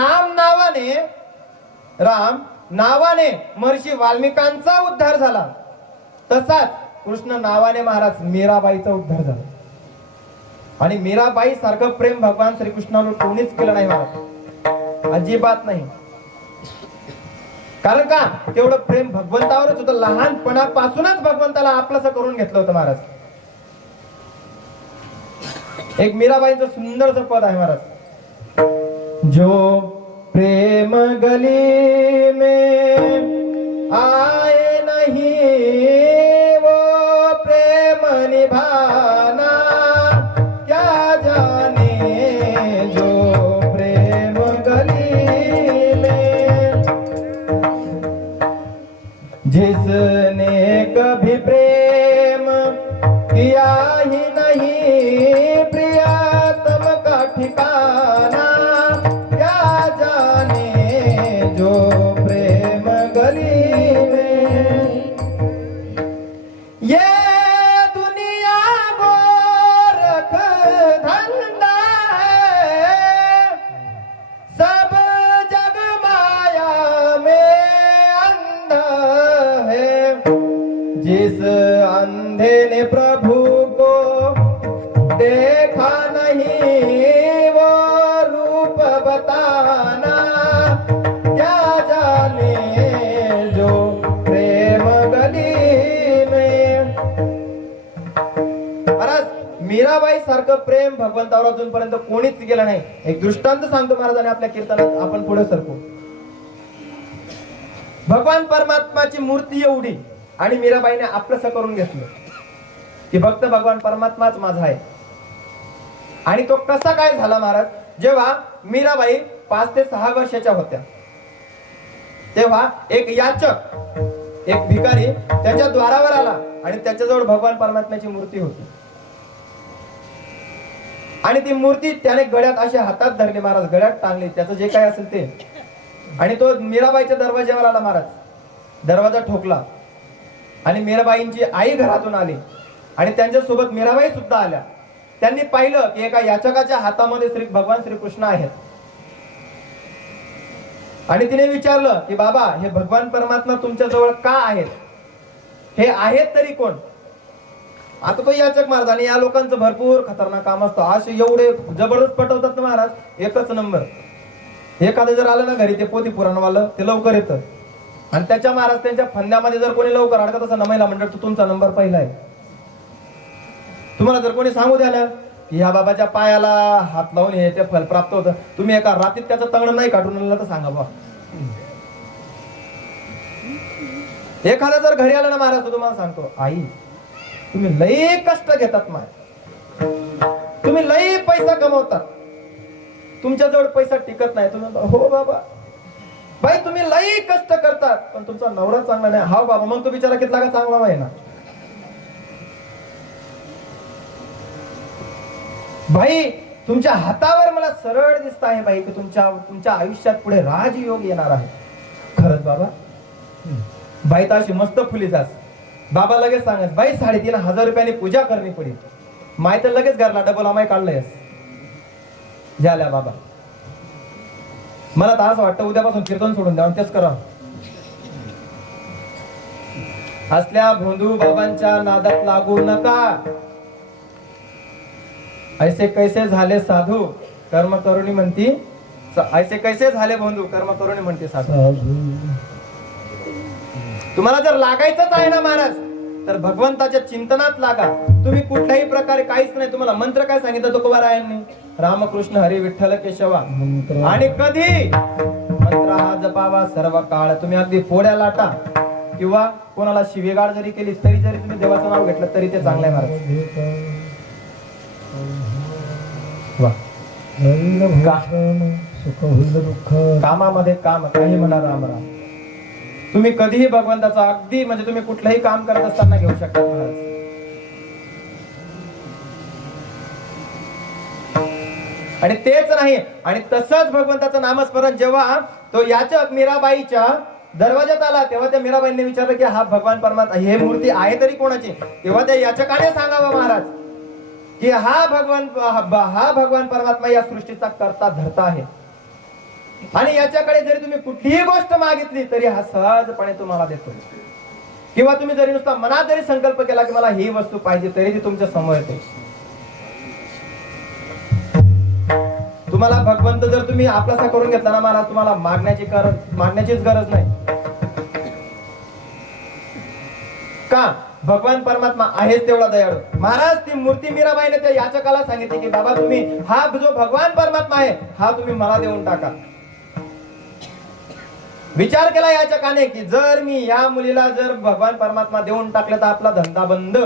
राम नावाने महर्षी वाल्मिकांचा उद्धार झाला, तसाच कृष्ण नावाने महाराज मीराबाईचा उद्धार झाला. आणि मीराबाई सारखं प्रेम भगवान श्रीकृष्णावर कोणीच केलं नाही महाराज, अजिबात नाही. कारण का? तेवढं प्रेम भगवंतावरच होतं. लहानपणापासूनच भगवंताला आपलंसं करून घेतलं होतं महाराज. एक मीराबाईंचं सुंदरचं पद आहे महाराज. जो प्रेम गली में आए नहीं वो प्रेम निभाना क्या जाने. जो प्रेम गली में जिसने कभी प्रेम किया ही नहीं प्रियतम का ठिकाना क्या जाने. जो प्रेम गली में ये दुनिया गोरख धंधा है, सब जग माया में अंधा है. जिस अंधे ने प्रभु को देखा नहीं वो रूप बताना क्या जाने. जो प्रेम गली में. महाराज मीराबाई सारखं प्रेम भगवंतावर अजूनपर्यंत कोणीच केलं नाही. एक दृष्टांत सांगतो महाराजांनी आपल्या कीर्तनात, आपण पुढे सरकू. भगवान परमात्माची मूर्ती एवढी आणि मीराबाईने आपलंसं करून घेतलं की फक्त भगवान परमात्माच माझा आहे. आणि तो कसा काय झाला महाराज? जेव्हा मीराबाई 5 ते 6 वर्षाच्या होत्या तेव्हा एक याचक, एक भिकारी त्याच्या द्वारावर आला आणि त्याच्याजवळ भगवान परमात्म्याची मूर्ती होती. आणि ती मूर्ती त्याने गळ्यात अशी हातात धरली महाराज, गळ्यात टांगली, त्याचं जे काय असेल ते. आणि तो मीराबाईच्या दरवाज्यावर आला महाराज. दरवाजा ठोकला आणि मीराबाईंची आई घरातून आली आणि त्यांच्यासोबत मीराबाई सुद्धा आल्या. त्यांनी पाहिलं की एका याचकाच्या हातामध्ये भगवान श्रीकृष्ण आहेत. आणि तिने विचारलं की बाबा, हे भगवान परमात्मा तुमच्या जवळ का आहेत? हे आहेत तरी कोण? आता तो याचक महाराज, आणि या लोकांचं भरपूर खतरनाक काम असतं. असे एवढे जबरदस्त पटवतात ना महाराज, एकच नंबर. एखादं जर आलं ना घरी, ते पोथी पुराणवालं, ते लवकर येतं. आणि त्याच्या महाराज त्यांच्या फंद्यामध्ये जर कोणी लवकर अडकत असं, महिला मंडळ तर तुमचा नंबर पहिला आहे. तुम्हाला जर कोणी सांगू द्याला की ह्या बाबाच्या पायाला हात लावून हे ते फल प्राप्त होतं, तुम्ही एका रात्रीत त्याचं तंगड नाही काढून आणलं तर सांगा बा. एखादा जर घरी आला ना महाराज, तुम्हाला सांगतो, आई तुम्ही लई कष्ट घेतात माय, तुम्ही लई पैसा कमवता, तुमच्याजवळ पैसा टिकत नाही. तुम्ही म्हणता, हो बाबा बाई तुम्ही लई कष्ट करतात पण तुमचा नवरा चांगला नाही. हा बाबा मग तो बिचारा कितला का चांगला आहे ना. भाई तुमच्या हातावर मला सरळ दिसत आहे बाई की तुमच्या आयुष्यात पुढे राजयोग येणार आहे. खरंच बाबा? बाई तर अशी मस्त फुली जास. बाबा लगेच सांगत बाई 3,500 रुपयाने पूजा करणी पडेल. माय तर लगेच घरला डबल आमाय काढलंय झाल्या बाबा. मला तर असं वाटतं उद्यापासून कीर्तन सोडून द्या तेच करा. असल्या भोंदू बाबांच्या नादात लागू नका. ऐसे कैसे झाले साधू कर्म करुणी म्हणती, ऐसे कैसे झाले भोंदू कर्म करुणी म्हणते साधू. तुम्हाला जर लागायचंच आहे ना महाराज तर भगवंताच्या चिंतनात लागा. तुम्ही कुठल्याही प्रकारे काहीच नाही. तुम्हाला मंत्र काय सांगितलं तुकोबारायांनी? रामकृष्ण हरी विठ्ठल केशवा. आणि कधी मंत्र हा जपावा सर्व काळ. तुम्ही अगदी पोड्या लाटा किंवा कोणाला शिवीगाळ जरी केली तरी जरी तुम्ही देवाचं नाव घेतलं तरी ते चांगलं आहे महाराज. सुख होईल दुःख कामामध्ये काम काही म्हणा राम राम. तुम्ही कधीही भगवंताचा अगदी म्हणजे तुम्ही कुठलंही काम करत असताना घेऊ शकता महाराज. आणि तेच नाही आणि तसंच भगवंताचं नामस्मरण जेव्हा तो याचक मीराबाईच्या दरवाजात आला तेव्हा त्या मीराबाईंनी विचारलं की हा भगवान परमात्मा हे मूर्ती आहे तरी कोणाची? तेव्हा त्या याचकाने सांगावं महाराज की हा भगवान परमात्मा या सृष्टीचा करता धरता आहे. आणि याच्याकडे जरी तुम्ही कुठलीही गोष्ट मागितली तरी हा सहजपणे तुम्हाला देतो. किंवा तुम्ही जरी नुसता मनात जरी संकल्प केला की मला ही वस्तू पाहिजे तरी ती तुमच्या समोर येते. तुम्हाला भगवंत जर तुम्ही आपलासा करून घेतला ना महाराज तुम्हाला मागण्याचीच गरज नाही. का? भगवान परमात्मा आहेच तेवढा दयाळू. महाराज ती मूर्ती मीराबाईने त्या याचकाला सांगितली की बाबा तुम्ही हा जो भगवान परमात्मा आहे हा तुम्ही मला देऊन टाका. विचार केला याचकाने की जर मी या मुलीला जर भगवान परमात्मा देऊन टाकले तर आपला धंदा बंद.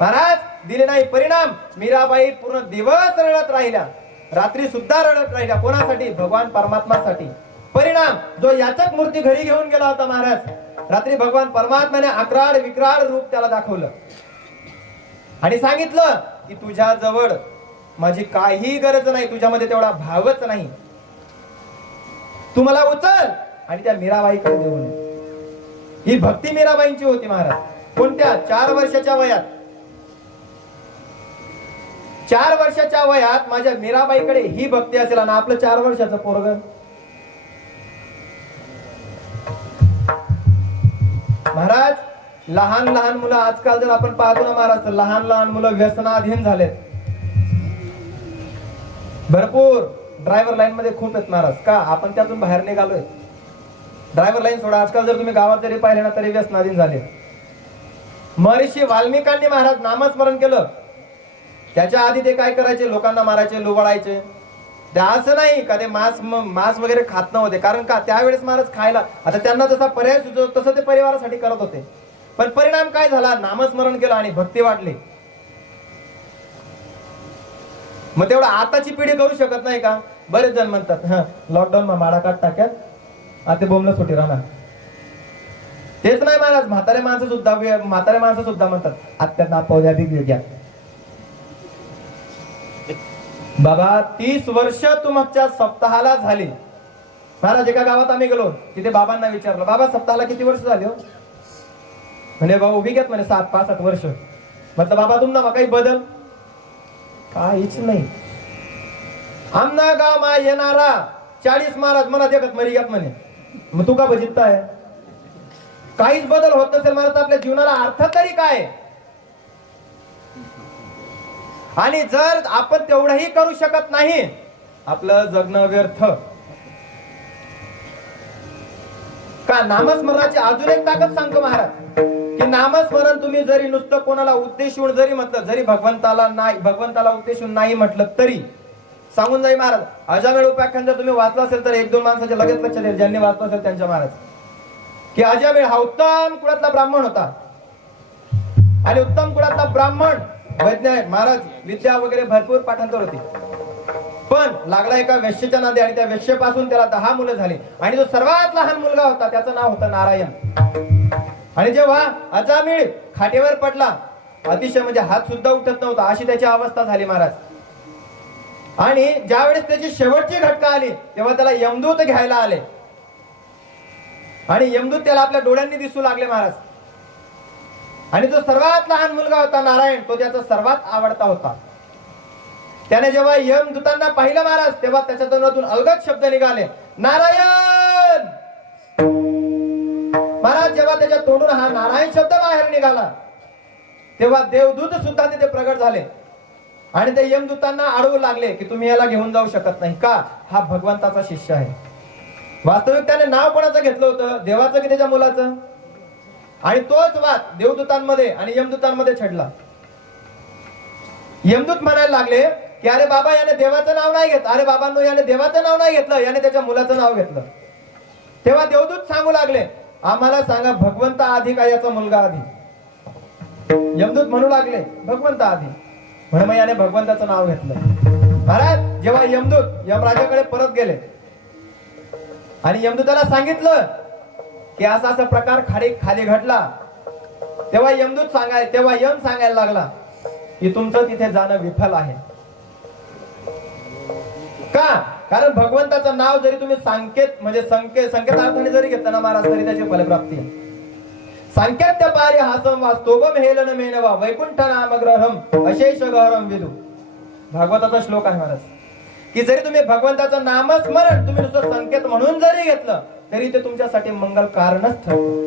महाराज दिले नाही. परिणाम मीराबाई पूर्ण दिवस रडत राहिल्या, रात्री सुद्धा रडत राहिल्या. कोणासाठी? भगवान परमात्मासाठी. परिणाम जो याचक मूर्ती घरी घेऊन गेला होता महाराज रात्री भगवान परमात्म्याने अक्राळ विक्राळ रूप त्याला दाखवलं आणि सांगितलं की तुझ्या जवळ माझी काही गरज नाही, तुझ्यामध्ये तेवढा भावच नाही. तू मला उचल आणि त्या मीराबाईकडे देऊन ये. ही भक्ती मीराबाईंची होती महाराज. कोणत्या? 4 वर्षाच्या वयात. 4 वर्षाच्या वयात माझ्या मीराबाईकडे ही भक्ती असेल आणि आपलं 4 वर्षाचं पोरग. महाराज लहान लहान मुलं आजकाल जर आपण पाहतो ना महाराज तर लहान लहान मुलं व्यसनाधीन झालेत. भरपूर ड्रायव्हर लाईन मध्ये खूप आहेत महाराज. का? आपण त्यातून बाहेर निघालोय. ड्रायव्हर लाईन सोडा. आजकाल जर तुम्ही गावात जरी पाहिले ना तरी व्यसनाधीन झाले. महर्षी वाल्मिकांनी महाराज नामस्मरण केलं. त्याच्या आधी ते काय करायचे? लोकांना मारायचे, लुबाडायचे. ते असं नाही का ते मांस वगैरे खात नव्हते. कारण का? त्यावेळेस महाराज खायला आता त्यांना जसा पर्याय सुचवतो तसं ते परिवारासाठी करत होते. पण परिणाम काय झाला? नामस्मरण केलं आणि भक्ती वाढली. मग तेवढं आताची पिढी करू शकत नाही का? बरेच जण म्हणतात हा लॉकडाऊन मा माडा काट टाक्यात आता बोंबला सुटी राहणार. तेच नाही महाराज म्हातारे माणसं सुद्धा म्हणतात आत्या नापवल्या बी घ्या. बाबा 30 वर्ष तुमच्या सप्ताहाला झाली. महाराज एका गावात आम्ही गेलो तिथे बाबांना विचारलं बाबा सप्ताहाला किती वर्ष झाले हो? म्हणजे बाबा उभी घेत म्हणे 7-65 वर्ष. म्हटलं बाबा तुमना काही बदल? काहीच नाही. आमना गाव मा येणारा 40 महाराज मला देखत मरी घेत म्हणे. मग तू का बजितताय? काहीच बदल होत नसेल मला तर आपल्या जीवनाला अर्थ तरी काय? आणि जर आपण तेवढंही करू शकत नाही आपलं जगणं व्यर्थ. का? नामस्मरणाची अजून एक ताकद सांगतो महाराज की नामस्मरण तुम्ही जरी नुसतं कोणाला उद्देशून जरी म्हटलं जरी भगवंताला उद्देशून नाही म्हटलं तरी सांगून जाई महाराज. अजामेळ उपाख्यान जर तुम्ही वाचला असेल तर 1-2 माणसाच्या लगेच लक्षात येईल ज्यांनी वाचलं असेल त्यांच्या महाराज की अजामेळ हा उत्तम कुळातला ब्राह्मण होता. आणि उत्तम कुळातला ब्राह्मण महाराज विद्या वगैरे भरपूर पाठांतर होती, पण लागला एका वेश्येच्या नादी आणि त्या वेश्येपासून त्याला 10 मुलं झाली आणि जो सर्वात लहान मुलगा होता त्याचं नाव होतं नारायण. आणि जेव्हा अजामिळ खाटेवर पडला, अतिशय म्हणजे हात सुद्धा उठत नव्हता अशी त्याची अवस्था झाली महाराज. आणि ज्या वेळेस त्याची शेवटची घटका आली तेव्हा त्याला यमदूत घ्यायला आले आणि यमदूत त्याला आपल्या डोळ्यांनी दिसू लागले महाराज. आणि जो सर्वात लहान मुलगा होता नारायण, तो त्याचा सर्वात आवडता होता. त्याने जेव्हा यमदूतांना पाहिलं महाराज, तेव्हा त्याच्या तोंडातून अलगद शब्द निघाले, नारायण. महाराज जेव्हा त्याच्या तोंडून हा नारायण शब्द बाहेर निघाला तेव्हा देवदूत सुद्धा तिथे प्रगट झाले आणि ते यमदूतांना अडवू लागले की तुम्ही याला घेऊन जाऊ शकत नाही का, हा भगवंताचा शिष्य आहे. वास्तविक त्याने नाव कोणाचं घेतलं होतं, देवाचं की त्याच्या मुलाचं. आणि तोच वाद देवदूतांमध्ये आणि यमदूतांमध्ये छेडला. यमदूत म्हणायला लागले की अरे बाबा याने देवाचं नाव नाही घेतलं, अरे बाबांनो याने देवाचं नाव नाही घेतलं, याने त्याच्या मुलाचं नाव घेतलं. तेव्हा देवदूत सांगू लागले, आम्हाला सांगा भगवंत आधी का याचा मुलगा आधी. यमदूत म्हणू लागले भगवंत आधी. म्हणून मग याने भगवंताचं नाव घेतलं. महाराज जेव्हा यमदूत यमराजाकडे परत गेले आणि यमदूताला सांगितलं की असा असा प्रकार खाली घडला, तेव्हा यम सांगायला लागला की तुमचं तिथे जाणं विफल आहे. का? कारण भगवंताचं नाव जरी तुम्ही संकेतार्थाने जरी घेतलं ना महाराज तरी त्याची फलप्राप्ती आहे. सांकेत्य पारी हासम वास्तोभम हेलन मेनवा वैकुंठ नामग्रहम अशेष गहरम विदु. भागवताचा श्लोक आहे महाराज की जरी तुम्ही भगवंताचं नामस्मरण तुम्ही नुसतं संकेत म्हणून जरी घेतलं तरी ते तुमच्यासाठी मंगल कारणच ठरतं.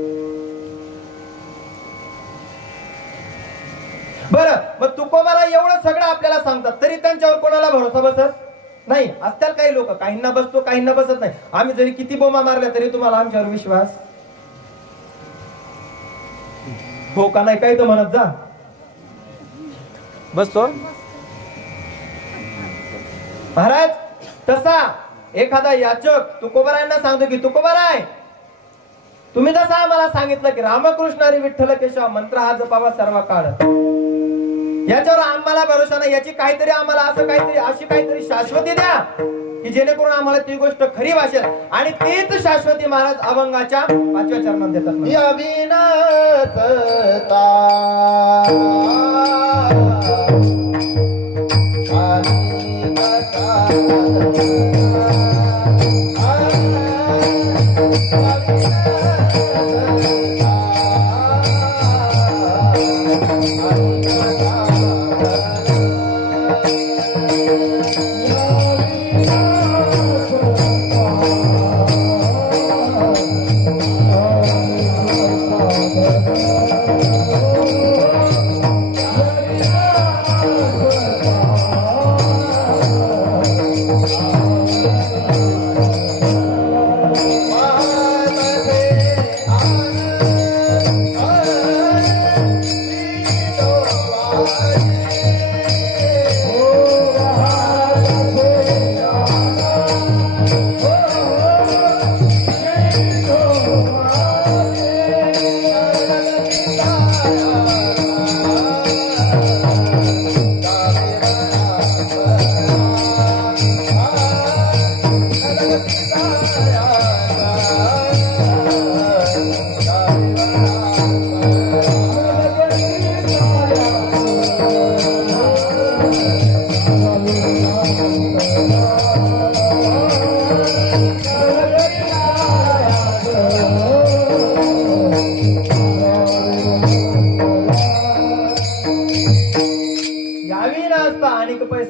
बरं, मग तुकोबाला एवढं सगळं आपल्याला सांगतात तरी त्यांच्यावर कोणाला भरोसा बसत नाही. असतील काही लोक, काहींना बसतो काहींना बसत नाही. आम्ही जरी किती बोमा मारल्या तरी तुम्हाला आमच्यावर विश्वास हो का नाही काही तर म्हणत जा. बसतो महाराज तसा एखादा याचक तुकोबारायांना सांगतो की तुकोबाराय तुम्ही जसं आम्हाला सांगितलं की रामकृष्ण हरी विठ्ठल केशव मंत्र हा जपावा सर्व काळ, याच्यावर आम्हाला भरोसा नाही. याची काहीतरी आम्हाला अशी काहीतरी शाश्वती द्या की जेणेकरून आम्हाला ती गोष्ट खरी वाटेल. आणि तीच शाश्वती महाराज अभंगाच्या 5व्या चरणात देतात.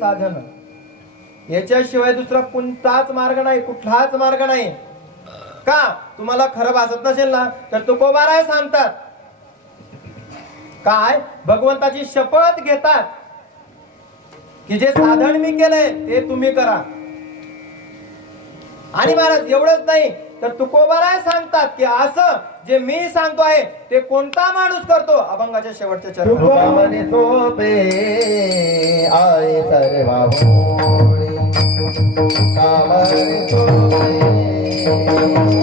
साधन याच्याशिवाय दुसरा कोणताच मार्ग नाही, कुठलाच मार्ग नाही. का तुम्हाला खरं भासत नसेल ना तर तुकोबाराय सांगतात काय भगवंताची शपथ घेतात की जे साधन मी केलंय ते तुम्ही करा. आणि महाराज एवढंच नाही तर तुकोबाराय सांगतात की असं जे मी सांगतो आहे ते कोणता माणूस करतो. अभंगाच्या शेवटच्या चरणात सोपे आय सर्वा भोळे कामरे सोपे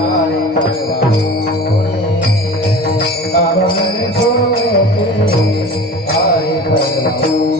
आय सर्वा भोळे कामरे सोपे आय सर्वा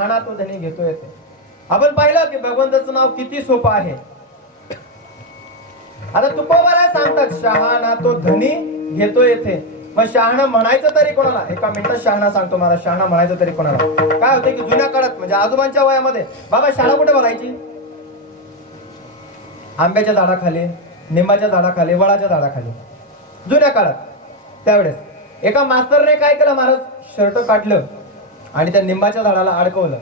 शहाणा तो धनी घेतो येते. आपण पाहिलं की भगवंताचं नाव किती सोपं आहे. आता तुकोबाला सांगतात शहाणा तो धनी घेतो येथे. मग शहाणा म्हणायचं तरी कोणाला? एका मिनिटात शहाणा सांगतो मला. शहाणा म्हणायचं तरी कोणाला? काय होतं की जुन्या काळात म्हणजे आजोबांच्या वयामध्ये बाबा शाळा कुठे भरायची? आंब्याच्या झाडाखाली, निंबाच्या झाडाखाली, वडाच्या झाडाखाली. जुन्या काळात त्यावेळेस एका मास्तरने काय केलं महाराज, शर्ट काढलं आणि त्या निंबाच्या झाडाला अडकवलं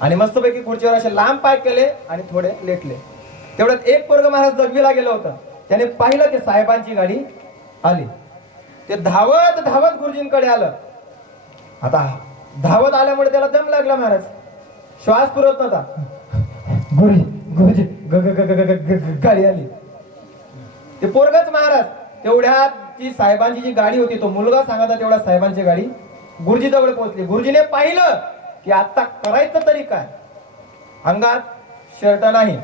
आणि मस्तपैकी खुर्चीवर असे लांब पाय केले आणि थोडे लेटले. तेवढ्यात एक पोरग महाराज जगवीला गेलं होतं. त्याने पाहिलं की साहेबांची गाडी आली. ते धावत धावत गुरुजींकडे आलं. आता धावत आल्यामुळे त्याला दम लागला महाराज, श्वास पुरत नव्हता. गुरुजी गुरुजी गाडी आली. ते पोरगच महाराज तेवढ्यात ती साहेबांची जी गाडी होती, तो मुलगा सांगता तेवढ्या साहेबांची गाडी गुरुजी जवळ पोहोचली. गुरुजीने पाहिलं की आता करायचं तरी काय. अंगात शर्ट नाही,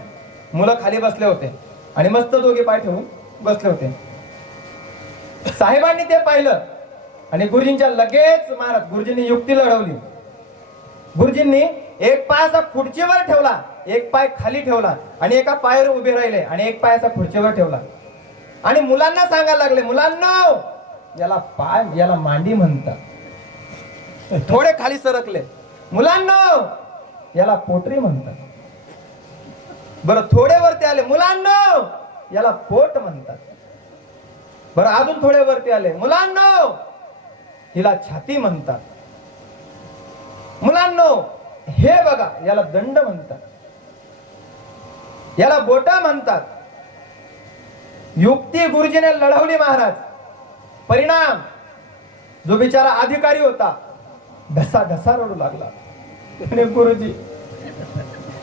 मुलं खाली बसले होते आणि मस्त दोघे पाय ठेवून बसले होते. साहेबांनी ते पाहिलं आणि गुरुजींच्या लगेच महाराज गुरुजींनी युक्ती लढवली. गुरुजींनी एक पाय असा खुर्चीवर ठेवला, एक पाय खाली ठेवला आणि एका पायावर उभे राहिले आणि एक पाय असा खुर्चीवर ठेवला आणि मुलांना सांगायला लागले, मुलांनो याला पाय, याला मांडी म्हणतात. थोडे खाली सरकले, मुलांनो याला पोटरी म्हणतात. बरं थोडे वरती आले, मुलांनो याला पोट म्हणतात. बरं अजून थोडे वरती आले, मुलांनो हिला छाती म्हणतात. मुलांनो हे बघा याला दंड म्हणतात, याला बोटा म्हणतात. युक्ती गुरुजीने लढवली महाराज. परिणाम जो बिचारा अधिकारी होता ढसा ढसा रडू लागला. आणि गुरुजी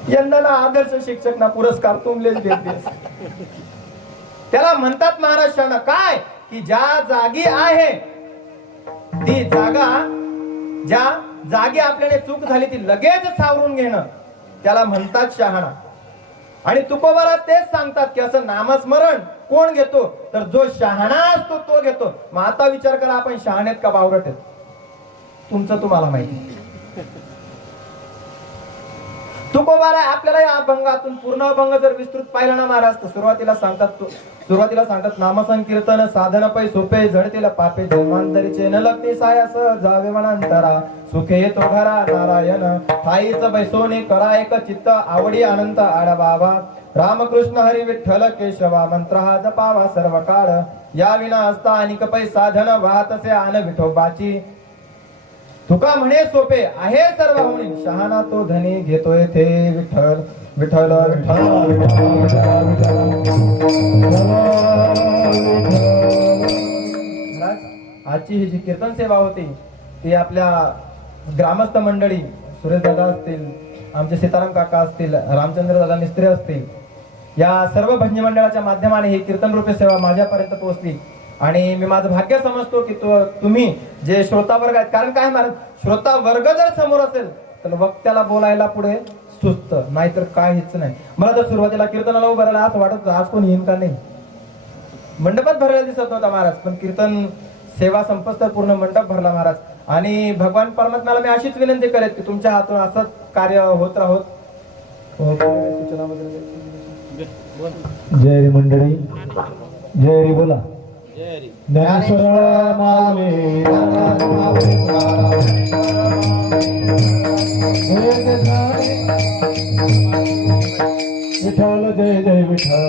यंदा ना आदर्श शिक्षक ना पुरस्कार तुमलेच देते. त्याला म्हणतात महाराष्ट्रानं काय की ज्या जागी आहे ती जागा, ज्या जागी आपल्याला चूक झाली ती लगेच सावरून घेणं, त्याला म्हणतात शहाणा. आणि तुकोबाला तेच सांगतात की असं नामस्मरण कोण घेतो, तर जो शहाणा असतो तो घेतो. मग आता विचार करा आपण शहाणेत का बावरट आहेत? तुमचं तुम्हाला माहिती. तुकोबाला आपल्याला या अभंगातून पूर्ण अभंग जर विस्तृत पाहिला ना महाराज, तर सुरुवातीला सांगतात नामसंकीर्तन साधन पै सोपे झडतील पापे जन्मांतरीचे न लगते सायास जावे मनांतरा सुखे येतो घरा नारायण ठाईच बैसोने करा एक चित्त आवडी अनंत आड बाबा रामकृष्ण हरी विठ्ठल केशवा मंत्र हा जपावा सर्व काळ या विना असता अनिक पै साधन वाहतसे आन विठोबाची तुका म्हणे सोपे आहे सर्व होणी शहाणा तो धनी घेतो येथे विठ्ठल विठ्ठल आजची ही जी कीर्तन सेवा होती ती आपल्या ग्रामस्थ मंडळी सुरेश दादा असतील, आमचे सीताराम काका असतील, रामचंद्र दादा मिस्त्री असतील, या सर्व भजनी मंडळाच्या माध्यमाने ही कीर्तन रूपी सेवा माझ्यापर्यंत पोहोचली. आणि मी माझं भाग्य समजतो की तुम्ही जे श्रोता वर्ग आहेत, कारण काय महाराज श्रोता वर्ग जर समोर असेल तर वक्त्याला बोलायला पुढे सुस्त, नाहीतर काहीच नाही. मला तर सुरुवातीला कीर्तनाला उभं राहिला असं वाटत आज कोण येईन का नाही. मंडपात भरलेला दिसत नव्हता महाराज, पण कीर्तन सेवा संपस्त पूर्ण मंडप भरला महाराज. आणि भगवान परमात्म्याला मी अशीच विनंती करेन की तुमच्या हातून असंच कार्य होत राहोत. सूचना वगैरे जय हरी मंडळी, जय हरी बोला. ज्ञानेश्वर माऊली विठ्ठल जय जय विठ्ठल.